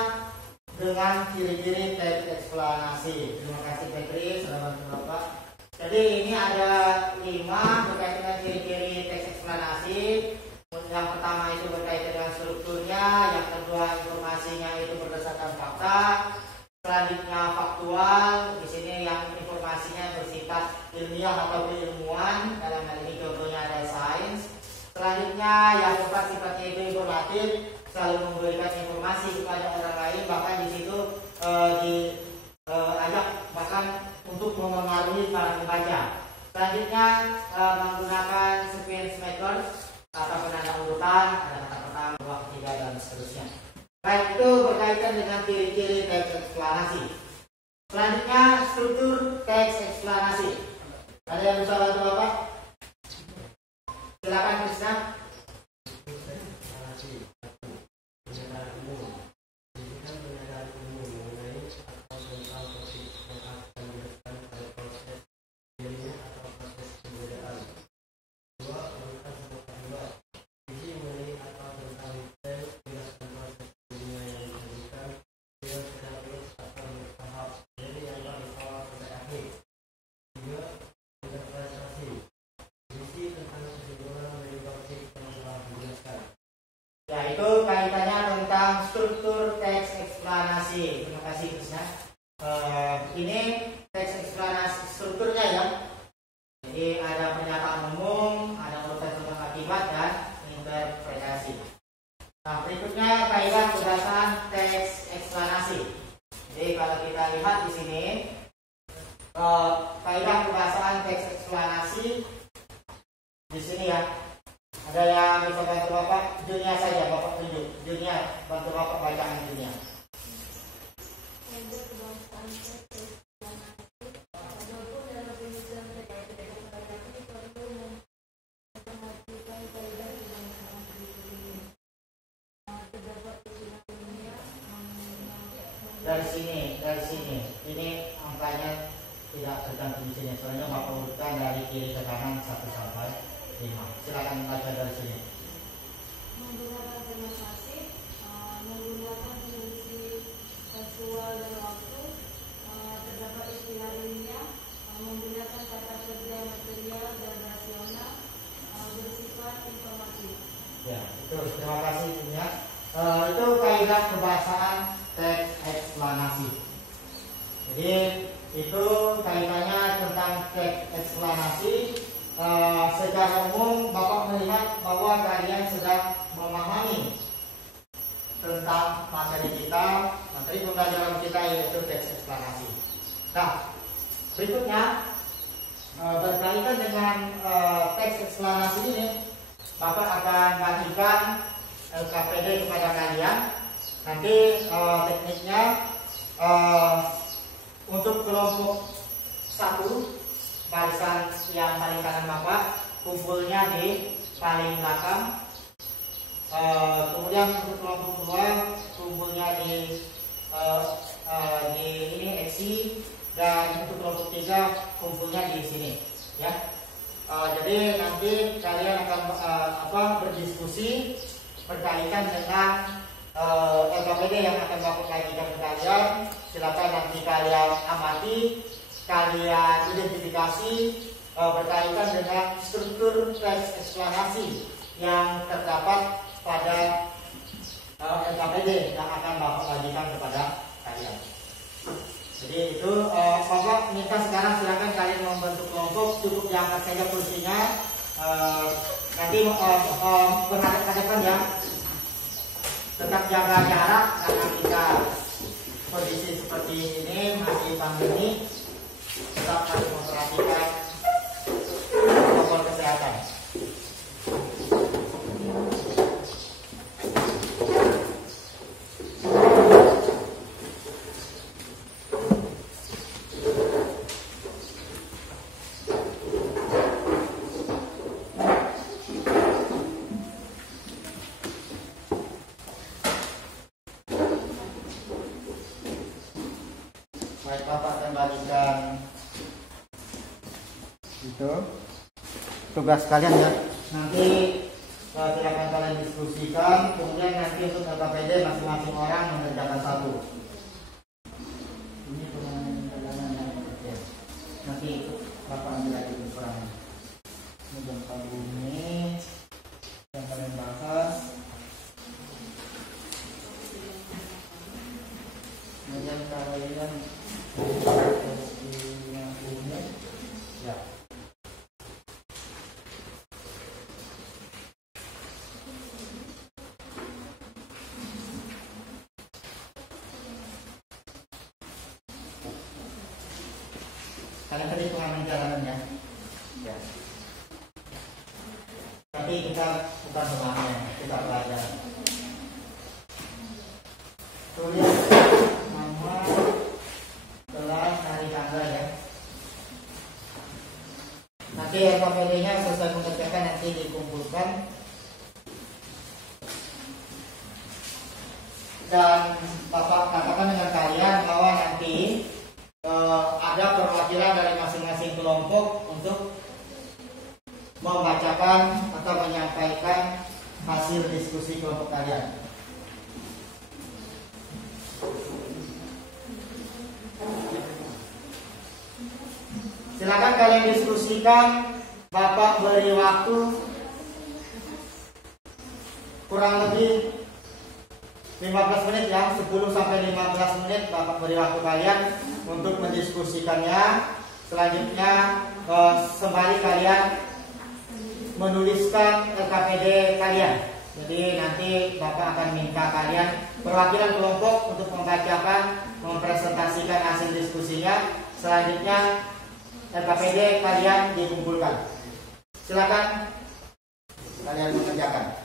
dengan ciri-ciri teks eksplanasi. Terima kasih Petri, selamat Bapak. Jadi ini ada 5 berkaitan dengan ciri-ciri teks eksplanasi. Yang pertama itu berkaitan dengan strukturnya, yang kedua informasinya itu berdasarkan fakta, selanjutnya faktual. Di sini yang informasinya bersifat ilmiah atau keilmuan, dalam hal ini contohnya ada sains. Selanjutnya yang keempat sifatnya itu informatif, selalu memberikan informasi kepada orang lain, bahkan di situ diajak bahkan untuk memengaruhi para pembaca. Selanjutnya menggunakan sequence method atau penanda urutan, ada kata pertama, kedua, ketiga, dan seterusnya. Baik, itu berkaitan dengan ciri-ciri teks eksplanasi. Selanjutnya struktur teks eksplanasi. Ada yang bisa bantu Bapak? Silakan Krisna. Ya, itu kaitannya tentang struktur teks eksplanasi. Terima kasih Krisna. Ini teks eksplanasi strukturnya ya. Jadi ada pernyataan umum, ada urutan sebab akibat, dan interpretasi. Nah, berikutnya kaidah kebiasaan teks eksplanasi. Jadi kalau kita lihat di sini kaidah kebiasaan teks eksplanasi di sini ya. Ada yang bisa bantu Bapak? Dunia saja Bapak tunjuk. Dunia, bantu Bapak bacaan dunia. Dari sini. Ini angkanya tidak tergantung di sini. Soalnya Bapak urutkan dari kiri ke kanan 1 sampai 5. Silakan baca dari sini. Menggunakan demonstrasi, menggunakan fungsi tekstual dan waktu, terdapat istilah ilmiah, menggunakan kata kerja material dan rasional, bersifat informatif. Ya, itu terima kasih Dunia. Itu kaidah kebahasaan teks eksplanasi. Jadi itu kaitannya tentang teks eksplanasi. eksplanasi, secara umum Bapak melihat bahwa kalian sedang memahami tentang materi kita, materi pembelajaran kita yaitu teks eksplanasi. Nah, berikutnya berkaitan dengan teks eksplanasi ini, Bapak akan bagikan LKPD kepada kalian. Nanti tekniknya untuk kelompok 1 barisan yang paling kanan Bapak kumpulnya di paling belakang. Kemudian untuk kelompok 2 kumpulnya di ini eksi, dan untuk kelompok 3 kumpulnya di sini ya. Jadi nanti kalian akan berdiskusi berkaitan dengan LKPD yang akan Bapak bagikan ke kalian. Silakan nanti kalian amati, kalian identifikasi berkaitan dengan struktur teks eksplanasi yang terdapat pada LKPD yang akan Bapak bagikan kepada kalian. Jadi itu Bapak minta sekarang silakan kalian membentuk kelompok, cukup diangkat saja kursinya. Nanti berhadap ke depan ya. Tetap jaga jarak karena kita kondisi seperti ini masih pandemi. Tetap harus memperhatikan protokol kesehatan. Baik, Bapak akan bagikan itu tugas kalian ya. Nanti silakan kalian diskusikan. Kemudian nanti untuk LKPD masing-masing orang mengerjakan satu. Ini penanganan yang kecil. Nanti Bapak ambil lagi ukurannya. Ini gempa bumi yang kalian bahas. Kemudian kalian ya. Kalian tadi pengalaman jalanan ya. Ya. Tapi kita bukan pengalaman, kita belajar. Tulis nama, kelas, hari tanggal ya. Nanti LKPD-nya selesai mengerjakan nanti dikumpulkan. Dan Bapak katakan dengan kalian bahwa nanti ada perwakilan dari masing-masing kelompok untuk membacakan atau menyampaikan hasil diskusi kelompok kalian. Silakan kalian diskusikan. Bapak beri waktu kurang lebih 15 menit ya, 10 sampai 15 menit Bapak beri waktu kalian untuk mendiskusikannya. Selanjutnya sembari kalian menuliskan LKPD kalian. Jadi nanti Bapak akan minta kalian perwakilan kelompok untuk membacakan, mempresentasikan hasil diskusinya. Selanjutnya LKPD kalian dikumpulkan. Silakan kalian mengerjakan.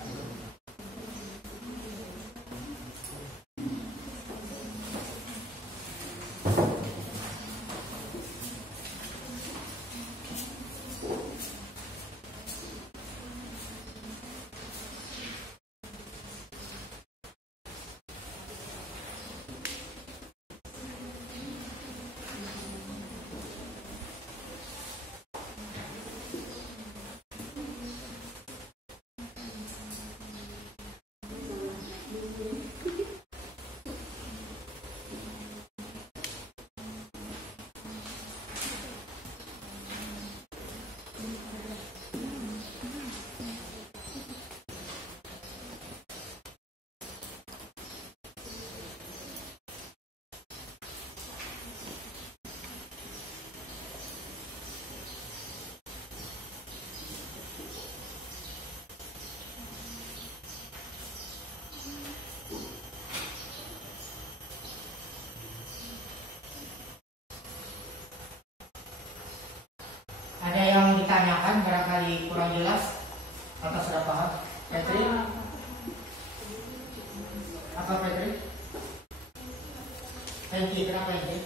Hengki, kenapa Hengki?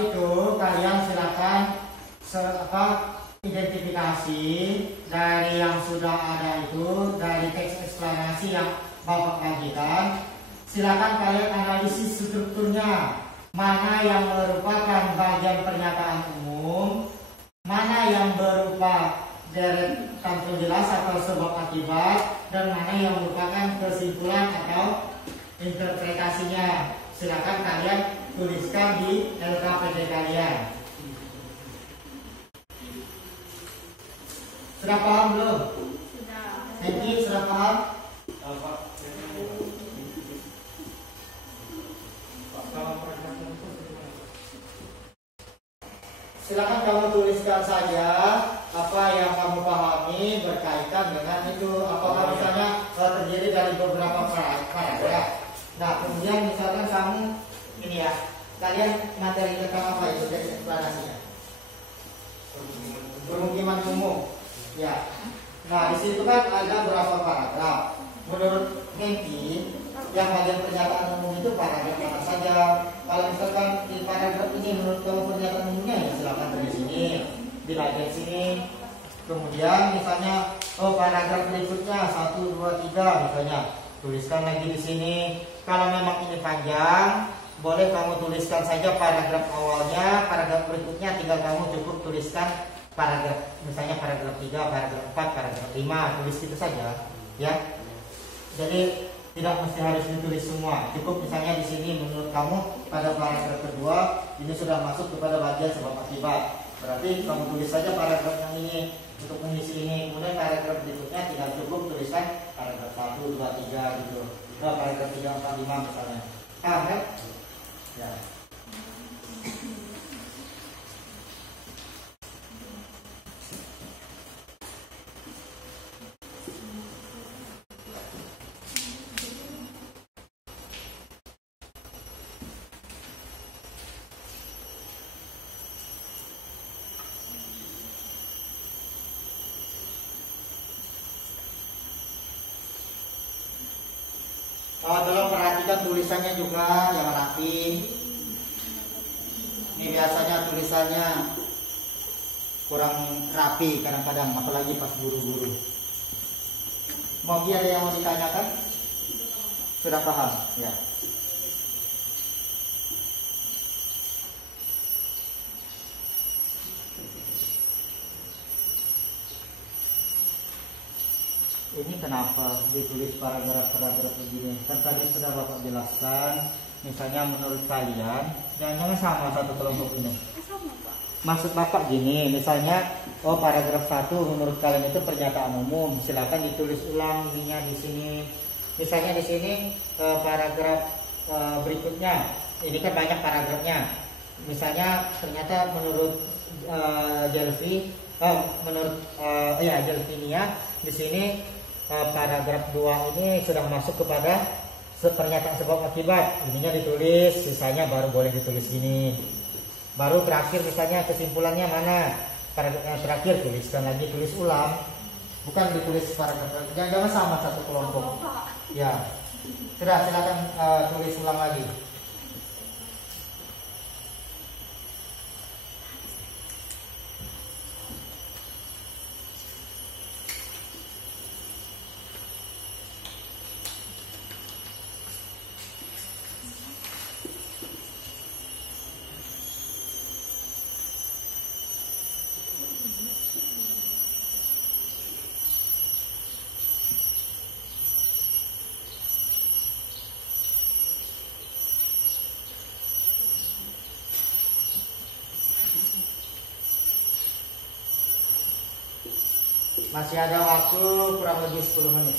Itu kalian silakan identifikasi dari yang sudah ada itu, dari teks eksplanasi yang Bapak bagikan. Silakan kalian analisis strukturnya, mana yang merupakan bagian pernyataan umum, mana yang berupa deretan penjelas atau sebab akibat, dan mana yang merupakan kesimpulan atau interpretasinya. Silakan kalian tuliskan di LKPD kalian. Sudah paham belum? Sudah. Hengki, sudah paham? Silakan kamu tuliskan saja apa yang kamu pahami berkaitan dengan itu. Apakah misalnya terdiri dari beberapa paragraf. Nah, kemudian misalkan kamu ini ya, kalian materi tentang apa itu dari eksplanasinya? Permukiman umum. Ya. Nah, di situ kan ada berapa paragraf. Menurut Hengki, yang bagian pernyataan umum itu paragraf mana saja. Kalau misalkan di paragraf ini menurut kamu pernyataan umumnya, ya silakan tulis sini, di bagian sini. Kemudian misalnya paragraf berikutnya 1, 2, 3 misalnya, tuliskan lagi di sini. Kalau memang ini panjang, boleh kamu tuliskan saja paragraf awalnya, paragraf berikutnya tinggal kamu cukup tuliskan paragraf, misalnya paragraf 3, paragraf 4, paragraf 5, tulis itu saja, ya. Jadi tidak mesti harus ditulis semua. Cukup misalnya di sini menurut kamu pada paragraf kedua ini sudah masuk kepada bagian sebab akibat. Berarti kamu tulis saja paragraf yang ini untuk mengisi ini. Kemudian paragraf berikutnya tinggal cukup tuliskan paragraf 1, 2, 3 gitu. Paragraf 3, 4, 5 misalnya. Paham kan? Ya. Tolong perhatikan tulisannya juga yang rapi. Ini biasanya tulisannya kurang rapi kadang-kadang, apalagi pas buru-buru. Mungkin ada yang mau ditanyakan? Sudah paham? Ya. Ini kenapa ditulis paragraf-paragraf begini? Kan tadi sudah Bapak jelaskan. Misalnya menurut kalian, jangan sama satu kelompok ini. Maksud Bapak gini, misalnya, paragraf 1 menurut kalian itu pernyataan umum. Silakan ditulis ulang ininya di sini. Misalnya di sini paragraf berikutnya. Ini kan banyak paragrafnya. Misalnya ternyata menurut Jelvi, Jelvinia di sini. Paragraf 2 ini sudah masuk kepada pernyataan sebab akibat. Ininya ditulis, sisanya baru boleh ditulis gini. Baru terakhir misalnya kesimpulannya mana? Paragraf yang terakhir tuliskan lagi, tulis ulang. Bukan ditulis paragraf. Jangan sama satu kelompok. Ya. Sudah, silakan tulis ulang lagi. Masih ada waktu kurang lebih 10 menit.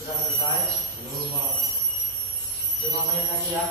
Sudah selesai? Belum, Pak. 5 menit lagi ya.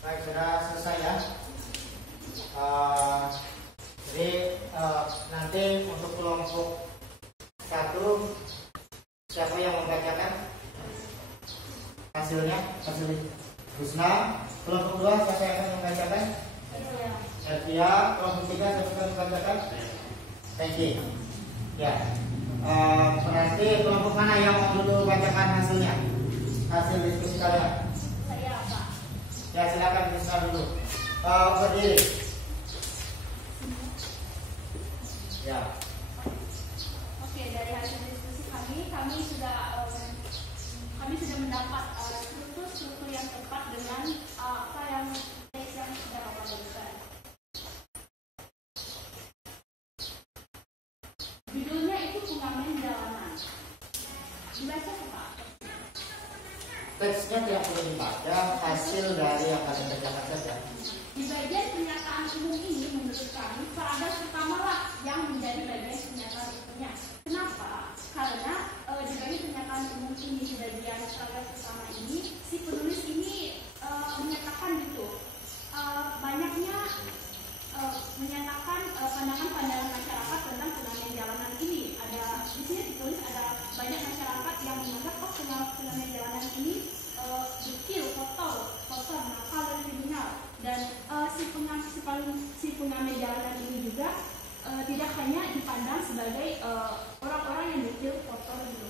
Baik, sudah selesai ya. Nanti untuk kelompok 1 siapa yang membacakan hasilnya? Hasil Husna. Kelompok 2 siapa yang akan membacakan? Elvia. Kelompok 3 siapa yang akan membacakan? Thank you. Ya. Berarti kelompok mana yang mau dulu bacakan hasilnya? Hasil diskusi kalian? Saya Pak. Ya, silakan bisa dulu. Berdiri. Ya. Oke, dari hasil diskusi kami sudah mendapat struktur yang tepat dengan apa yang teks yang sudah Bapak berikan. Judulnya itu pengamen jalanan. Dibaca Pak? Teksnya tidak perlu dibaca, hasil dari yang kalian bacakan saja. Di bagian pernyataan umum ini menurut kami paragraf pertamalah yang menjadi bagian pernyataan umumnya. Kenapa? Karena di bagian pernyataan umum ini di bagian paragraf pertama ini si penulis ini menyatakan gitu banyaknya menyatakan pandangan-pandangan masyarakat tentang pengamen jalanan ini. Ada di sini ditulis ada banyak masyarakat yang menganggap pengamen jalanan ini dekil, kotor, nakal dan kriminal. Dan si pengamen jalanan ini juga tidak hanya dipandang sebagai orang-orang yang dekil, kotor gitu.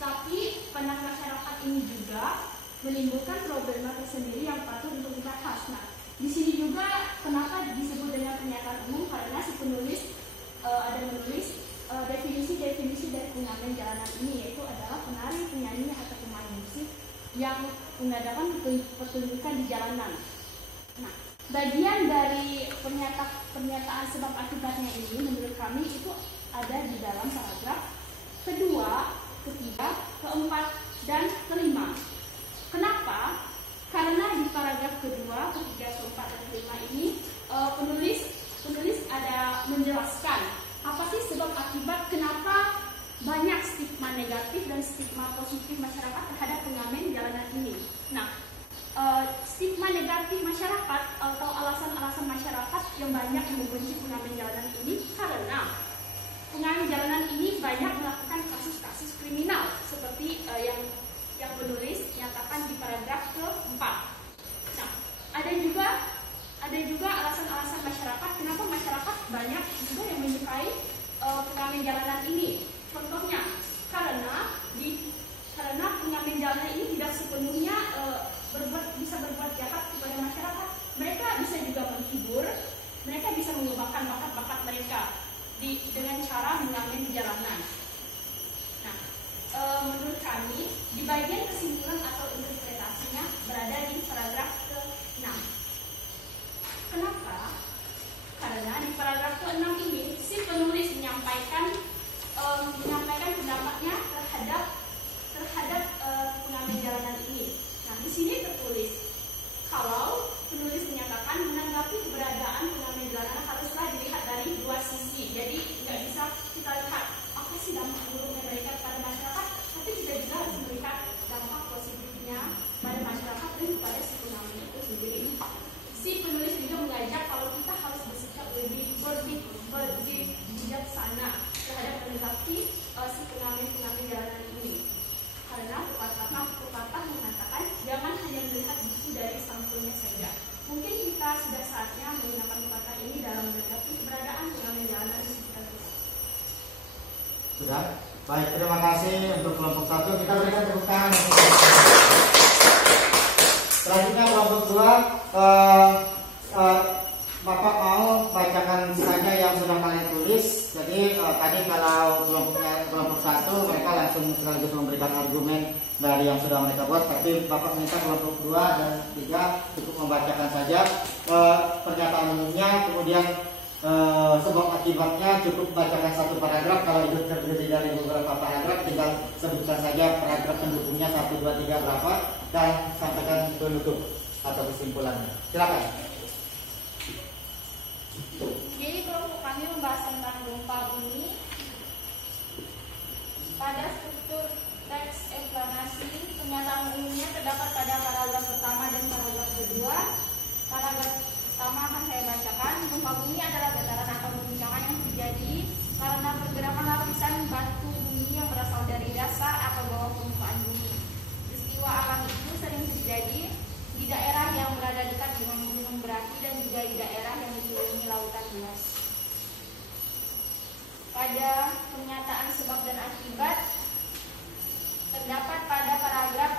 Tapi pandangan masyarakat ini juga menimbulkan problema tersendiri yang patut untuk dibahas. Nah, di sini juga kenapa disebut dengan pernyataan umum, karena si penulis pengamen jalanan ini, yaitu adalah penari, penyanyi, atau pemain musik yang mengadakan pertunjukan di jalanan. Nah, bagian dari pernyataan sebab akibatnya ini menurut kami itu ada di dalam paragraf kedua, ketiga, keempat, dan kelima. Kenapa? Karena di paragraf kedua, ketiga, keempat, dan kelima ini penulis ada menjelaskan apa sih sebab akibat kenapa banyak stigma negatif dan stigma positif masyarakat terhadap pengamen jalanan ini. Nah, stigma negatif masyarakat atau alasan-alasan masyarakat yang banyak membenci pengamen jalanan ini karena pengamen jalanan ini banyak melakukan kasus-kasus kriminal seperti yang penulis nyatakan di paragraf keempat. Nah, ada juga alasan-alasan masyarakat kenapa masyarakat banyak juga yang menyukai pengamen jalanan ini. Contohnya, karena pengamen jalanan ini tidak sepenuhnya bisa berbuat jahat kepada masyarakat. Mereka bisa juga menghibur, mereka bisa mengembangkan bakat-bakat mereka dengan cara mengamen di jalanan. Nah, menurut kami di bagian kesimpulan atau interpretasinya berada di paragraf ke-6. Kenapa? Karena di paragraf ke-6 ini si penulis menyampaikan pendapatnya terhadap pengamen jalanan ini. Nah, di sini tertulis kalau penulis menyatakan menanggapi keberadaan pengamen jalanan haruslah dilihat dari dua sisi. Jadi tidak bisa kita lihat apa sih dampak buruknya mereka kepada masyarakat, tapi kita juga harus melihat dampak positifnya pada masyarakat dan kepada si pengamen itu sendiri. Si penulis juga mengajak kalau kita harus bersikap lebih bijaksana terhadap menanggapi si pengamen jalanan ini. Karena pepatah mengatakan jangan hanya melihat buku dari sampulnya saja. Mungkin kita sudah saatnya menggunakan pepatah ini dalam menanggapi keberadaan pengamen jalanan di sekitar kita. Sudah? Baik, terima kasih untuk kelompok 1. Kita berikan tepuk tangan. Selanjutnya kelompok 2, Bapak mau bacakan saja yang sudah kalian tulis. Jadi tadi kalau kelompok 1 mereka langsung sekaligus memberikan argumen dari yang sudah mereka buat. Tapi Bapak minta kelompok 2 dan 3 cukup membacakan saja pernyataan umumnya, kemudian sebab akibatnya cukup bacakan satu paragraf. Kalau itu terdiri dari beberapa paragraf, tinggal sebutkan saja paragraf pendukungnya 1, 2, 3 berapa dan sampaikan penutup atau kesimpulannya. Silakan. Jadi kelompok kami membahas tentang gempa bumi. Pada struktur teks eksplanasi, pernyataan umumnya terdapat pada paragraf pertama dan paragraf kedua. Paragraf pertama akan saya bacakan. Gempa bumi adalah getaran atau guncangan yang terjadi karena pergerakan lapisan batu bumi yang berasal dari dasar atau bawah permukaan bumi. Peristiwa alam itu sering terjadi di daerah yang berada dekat dengan gunung berapi dan juga di daerah yang dikelilingi lautan luas. Pada pernyataan sebab dan akibat terdapat pada paragraf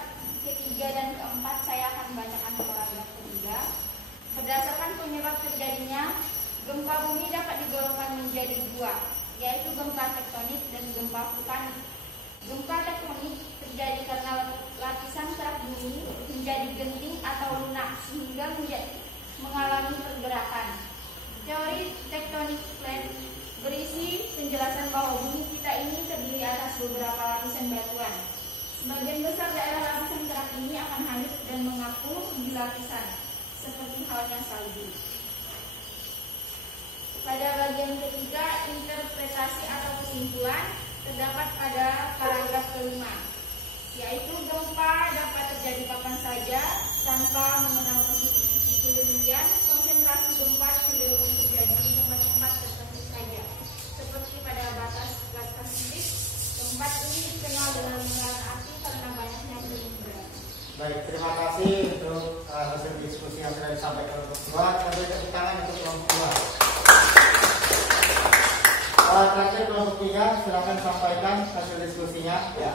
ketiga dan keempat. Saya akan membacakan paragraf ketiga. Berdasarkan penyebab terjadinya gempa bumi dapat digolongkan menjadi dua, yaitu gempa tektonik dan gempa vulkanik. Gempa tektonik terjadi karena lapisan kerak bumi menjadi genting atau lunak sehingga mengalami pergerakan. Teori tektonik plate berisi penjelasan bahwa bumi kita ini terdiri atas beberapa lapisan batuan. Sebagian besar daerah lapisan kerak ini akan hanyut dan mengapung di lapisan, seperti halnya salju. Pada bagian ketiga, interpretasi atau kesimpulan terdapat pada paragraf kelima, yaitu gempa dapat terjadi kapan saja tanpa mengenal posisi. Demikian, konsentrasi gempa cenderung terjadi di tempat-tempat tertentu saja, seperti pada batas Pasifik. Tempat ini dikenal dengan lingkaran api karena banyaknya gunung berapi. Baik, terima kasih untuk hasil diskusi yang sudah disampaikan untuk kelompok 2. Kita beri tepuk tangan untuk kelompok 2. Terakhir kelompok 3, silakan sampaikan hasil diskusinya. Ya.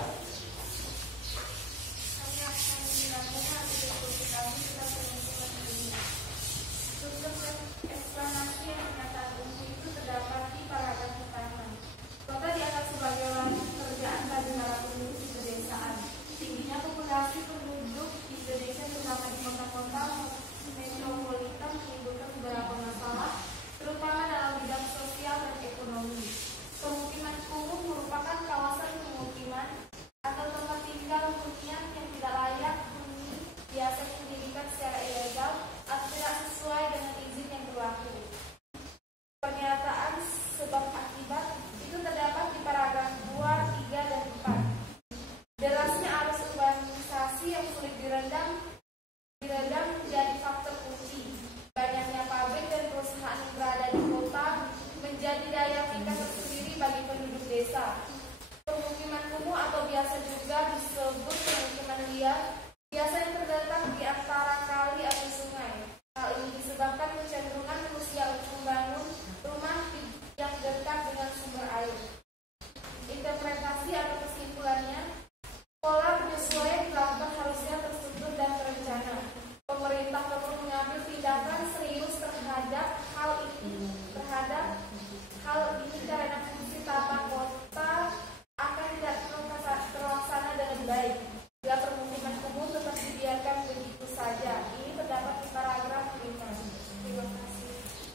Eksplanasi yang terdapat di paragraf pertama. Kota di atas sebagai terjadi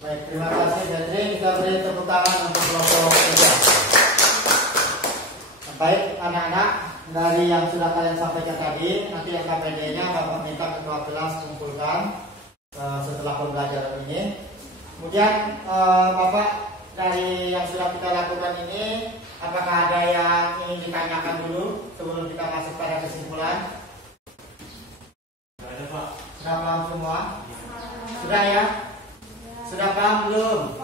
Baik, terima kasih Hendrik. Kita beri tepuk tangan untuk kelompok 3. Baik anak-anak, dari yang sudah kalian sampaikan tadi, nanti KPD-nya Bapak minta ketua kelas kumpulkan setelah pembelajaran ini. Kemudian Bapak, dari yang sudah kita lakukan ini, apakah ada yang ingin ditanyakan dulu sebelum kita masuk pada kesimpulan? Tidak ada, Pak. Sudah paham semua? Sudah ya? Sudah paham belum?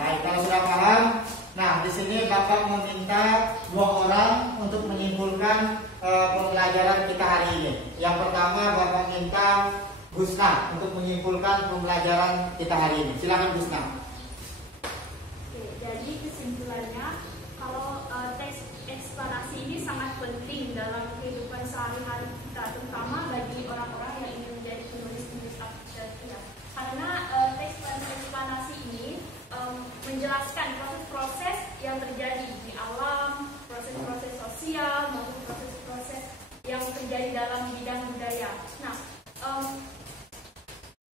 Baik, kalau sudah paham, nah di sini Bapak meminta 2 orang untuk menyimpulkan pembelajaran kita hari ini. Yang pertama Bapak minta Gusna untuk menyimpulkan pembelajaran kita hari ini. Silakan Gusna. Oke, jadi kesimpulannya kalau teks eksplanasi ini sangat penting dalam kehidupan sehari-hari kita, terutama bagi orang-orang yang ingin menjadi penulis-penulis aplikasi. Karena teks eksplanasi ini menjelaskan proses-proses yang terjadi di alam, proses-proses sosial maupun proses-proses yang terjadi dalam bidang budaya. Nah,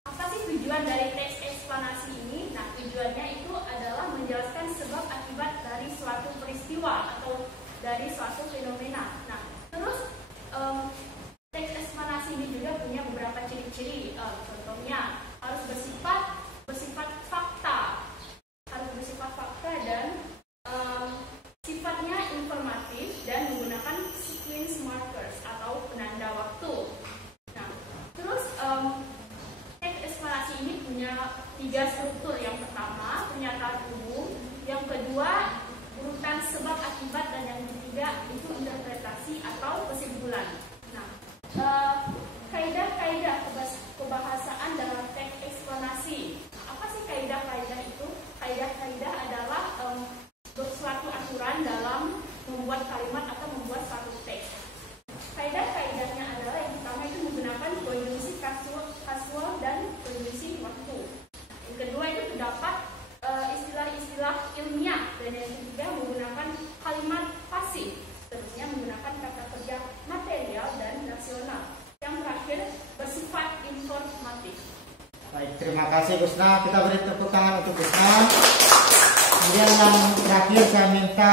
apa sih tujuan dari teks eksplanasi ini? Nah, tujuannya itu adalah menjelaskan sebab akibat dari suatu peristiwa atau dari suatu fenomena. Nah, terus teks eksplanasi ini juga punya beberapa ciri-ciri. Contohnya harus bersifat fakta, dan sifatnya informatif dan menggunakan sequence markers atau penanda waktu. Nah, terus teks eksplanasi ini punya 3 struktur. Yang pertama pernyataan umum, yang kedua urutan sebab akibat, dan yang ketiga itu interpretasi atau kesimpulan. Nah, kaidah-kaidah kebahasaan dalam teks eksplanasi. Apa sih kaidah-kaidah itu? Kaidah-kaidah adalah suatu aturan dalam membuat kalimat atau membuat suatu teks. Kaidah-kaidahnya adalah yang pertama itu menggunakan konjungsi kasual dan konjungsi waktu. Yang kedua itu terdapat istilah-istilah ilmiah, dan yang ketiga menggunakan kalimat pasif. Seterusnya menggunakan kata kerja material dan rasional. Yang terakhir bersifat informatif. Baik, terima kasih Gusna. Kita beri tepuk tangan untuk Gusna. Kemudian yang terakhir saya minta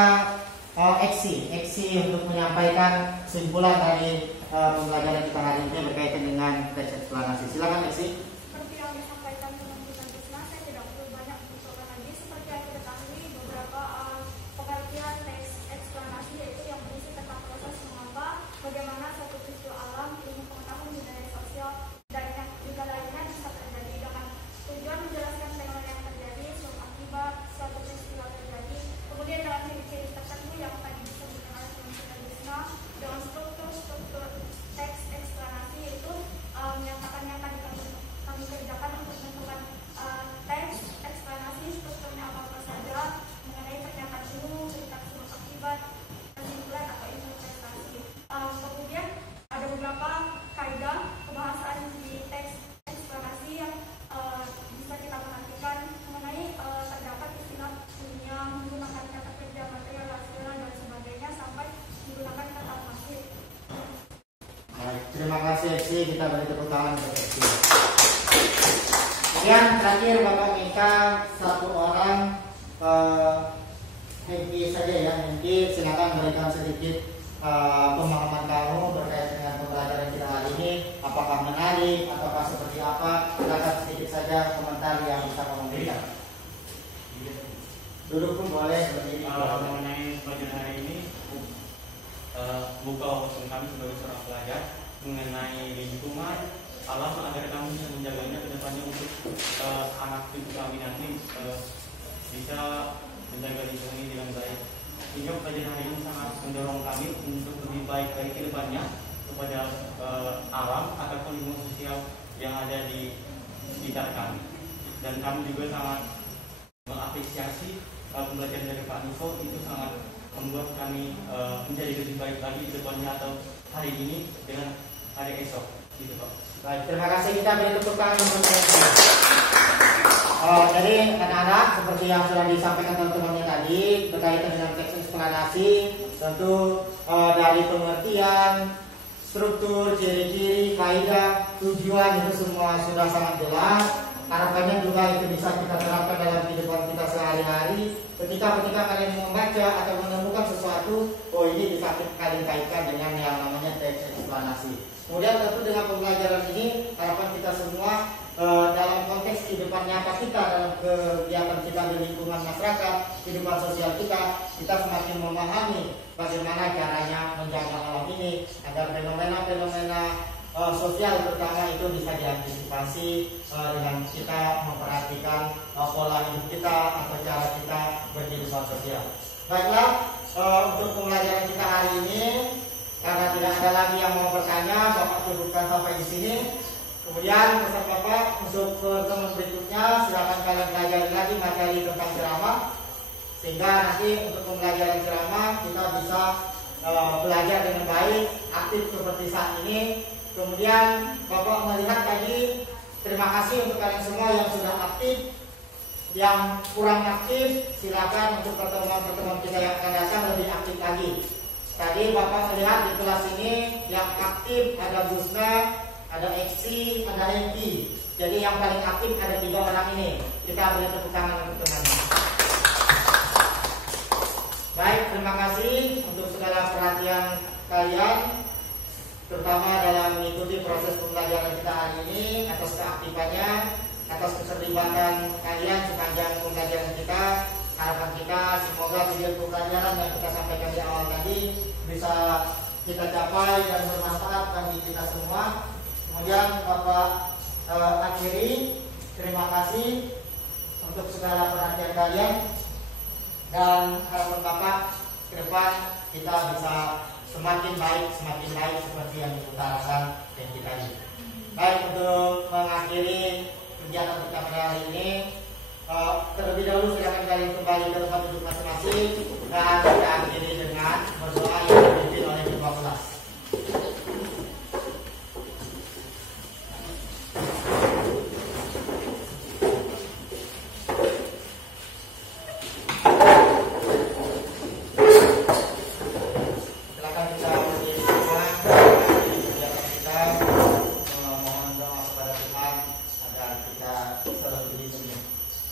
Eksi untuk menyampaikan kesimpulan dari pembelajaran kita hari ini berkaitan dengan teks eksplanasi. Silakan Eksi. Seperti yang disampaikan teman-teman Gusna, saya tidak perlu banyak mengucapkan lagi. Seperti yang kita ketahui, beberapa pengertian teks eksplanasi yaitu yang berisi tentang proses mengapa, bagaimana suatu peristiwa alam, ilmu pengetahuan, budaya sosial, dan yang juga lainnya bisa terjadi dengan tujuan menjelaskan fenomena yang terjadi, sebab akibat suatu peristiwa terjadi. Kemudian dalam ciri-ciri tertentu yang tadi disebutkan oleh teman-teman Gusna, dengan struktur teks eksplanasi yaitu yang akan kami kerjakan untuk menentukan teks eksplanasi strukturnya apa saja, mengenai pernyataan umum, cerita sebab akibat, kesimpulan atau interpretasi. Kemudian ada beberapa kaidah kebahasaan di teks eksplanasi yang bisa kita perhatikan mengenai terdapat istilah ilmiah, menggunakan kata kerja material, rasional, dan sebagainya, sampai menggunakan kata pasif. Baik, terima kasih Eksi. Kita beri tepuk tangan untuk Eksi. Kemudian terakhir Bapak minta 1 orang Hengki saja ya. Hengki, silakan berikan sedikit pemahaman kamu berkaitan dengan pembelajaran kita hari ini. Apakah menarik ataukah seperti apa? Silakan sedikit saja komentar yang bisa kamu berikan. Duduk pun boleh seperti ini. Mengenai pelajaran hari ini, buka wawasan kami sebagai seorang pelajar mengenai lingkungan alam agar kami bisa menjaganya ke depannya untuk anak cucu kami nanti bisa menjaga lingkungan ini dengan baik. Sehingga pelajaran hari ini sangat mendorong kami untuk lebih baik dari ke depannya kepada alam ataupun lingkungan sosial yang ada di sekitar kami. Dan kami juga sangat mengapresiasi pembelajaran dari Pak Niko, itu sangat membuat kami menjadi lebih baik lagi ke depannya atau hari ini dengan hari esok gitu Pak. Baik, terima kasih. Kita beri tepuk tangan untuk Eksi. Jadi anak-anak, seperti yang sudah disampaikan teman-temannya tadi berkaitan dengan teks eksplanasi, tentu dari pengertian, struktur, ciri-ciri, kaidah, tujuan itu semua sudah sangat jelas. Harapannya 2 juga itu bisa kita terapkan dalam kehidupan kita sehari-hari. Ketika kalian membaca atau menemukan sesuatu, oh ini bisa kalian kaitkan dengan yang namanya teks eksplanasi. Kemudian tentu dengan pembelajaran ini harapan kita semua dalam konteks kehidupan nyata kita, dalam kegiatan kita di lingkungan masyarakat, kehidupan sosial kita semakin memahami bagaimana caranya menjaga alam ini agar fenomena-fenomena sosial terutama itu bisa diantisipasi dengan kita memperhatikan pola hidup kita atau cara kita berkehidupan sosial. Baiklah, untuk pembelajaran kita hari ini, karena tidak ada lagi yang mau bertanya, Bapak cukupkan sampai di sini. Kemudian pesan Bapak untuk pertemuan berikutnya, silakan kalian belajar lagi materi tentang ceramah, sehingga nanti untuk pembelajaran ceramah kita bisa belajar dengan baik, aktif seperti saat ini. Kemudian Bapak melihat tadi, terima kasih untuk kalian semua yang sudah aktif. Yang kurang aktif, silakan untuk pertemuan-pertemuan kita yang akan datang lebih aktif lagi. Tadi Bapak melihat di kelas ini yang aktif ada Gusna, ada Eksi, ada Hengki. Jadi yang paling aktif ada 3 orang ini. Kita beri tepuk tangan untuk temannya. Baik, terima kasih untuk segala perhatian kalian, terutama dalam mengikuti proses pembelajaran kita hari ini, atas keaktifannya, atas keterlibatan kalian sepanjang pembelajaran kita. Harapan kita semoga video pembelajaran yang kita sampaikan di awal tadi bisa kita capai dan bermanfaat bagi kita semua. Kemudian Bapak akhiri, terima kasih untuk segala perhatian kalian, dan harapan Bapak ke depan kita bisa semakin baik seperti yang diutarakan dan kita ini. Baik, untuk mengakhiri kegiatan kita pada hari ini, terlebih dahulu silakan kalian kembali ke tempat duduk masing-masing dan kita akhiri dengan berdoa yang dipimpin oleh ketua kelas.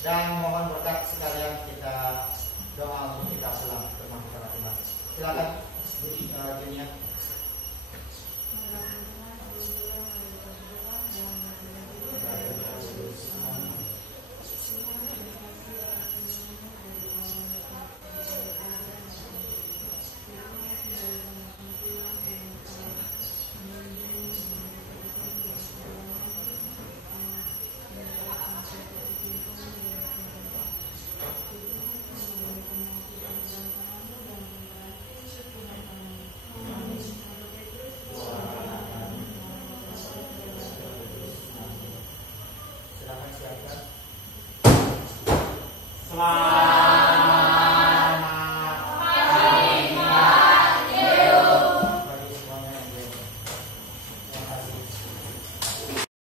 Dan mohon berkat sekalian kita doa untuk kita pulang ke rumah kita masing-masing. Silakan Junia. Selamat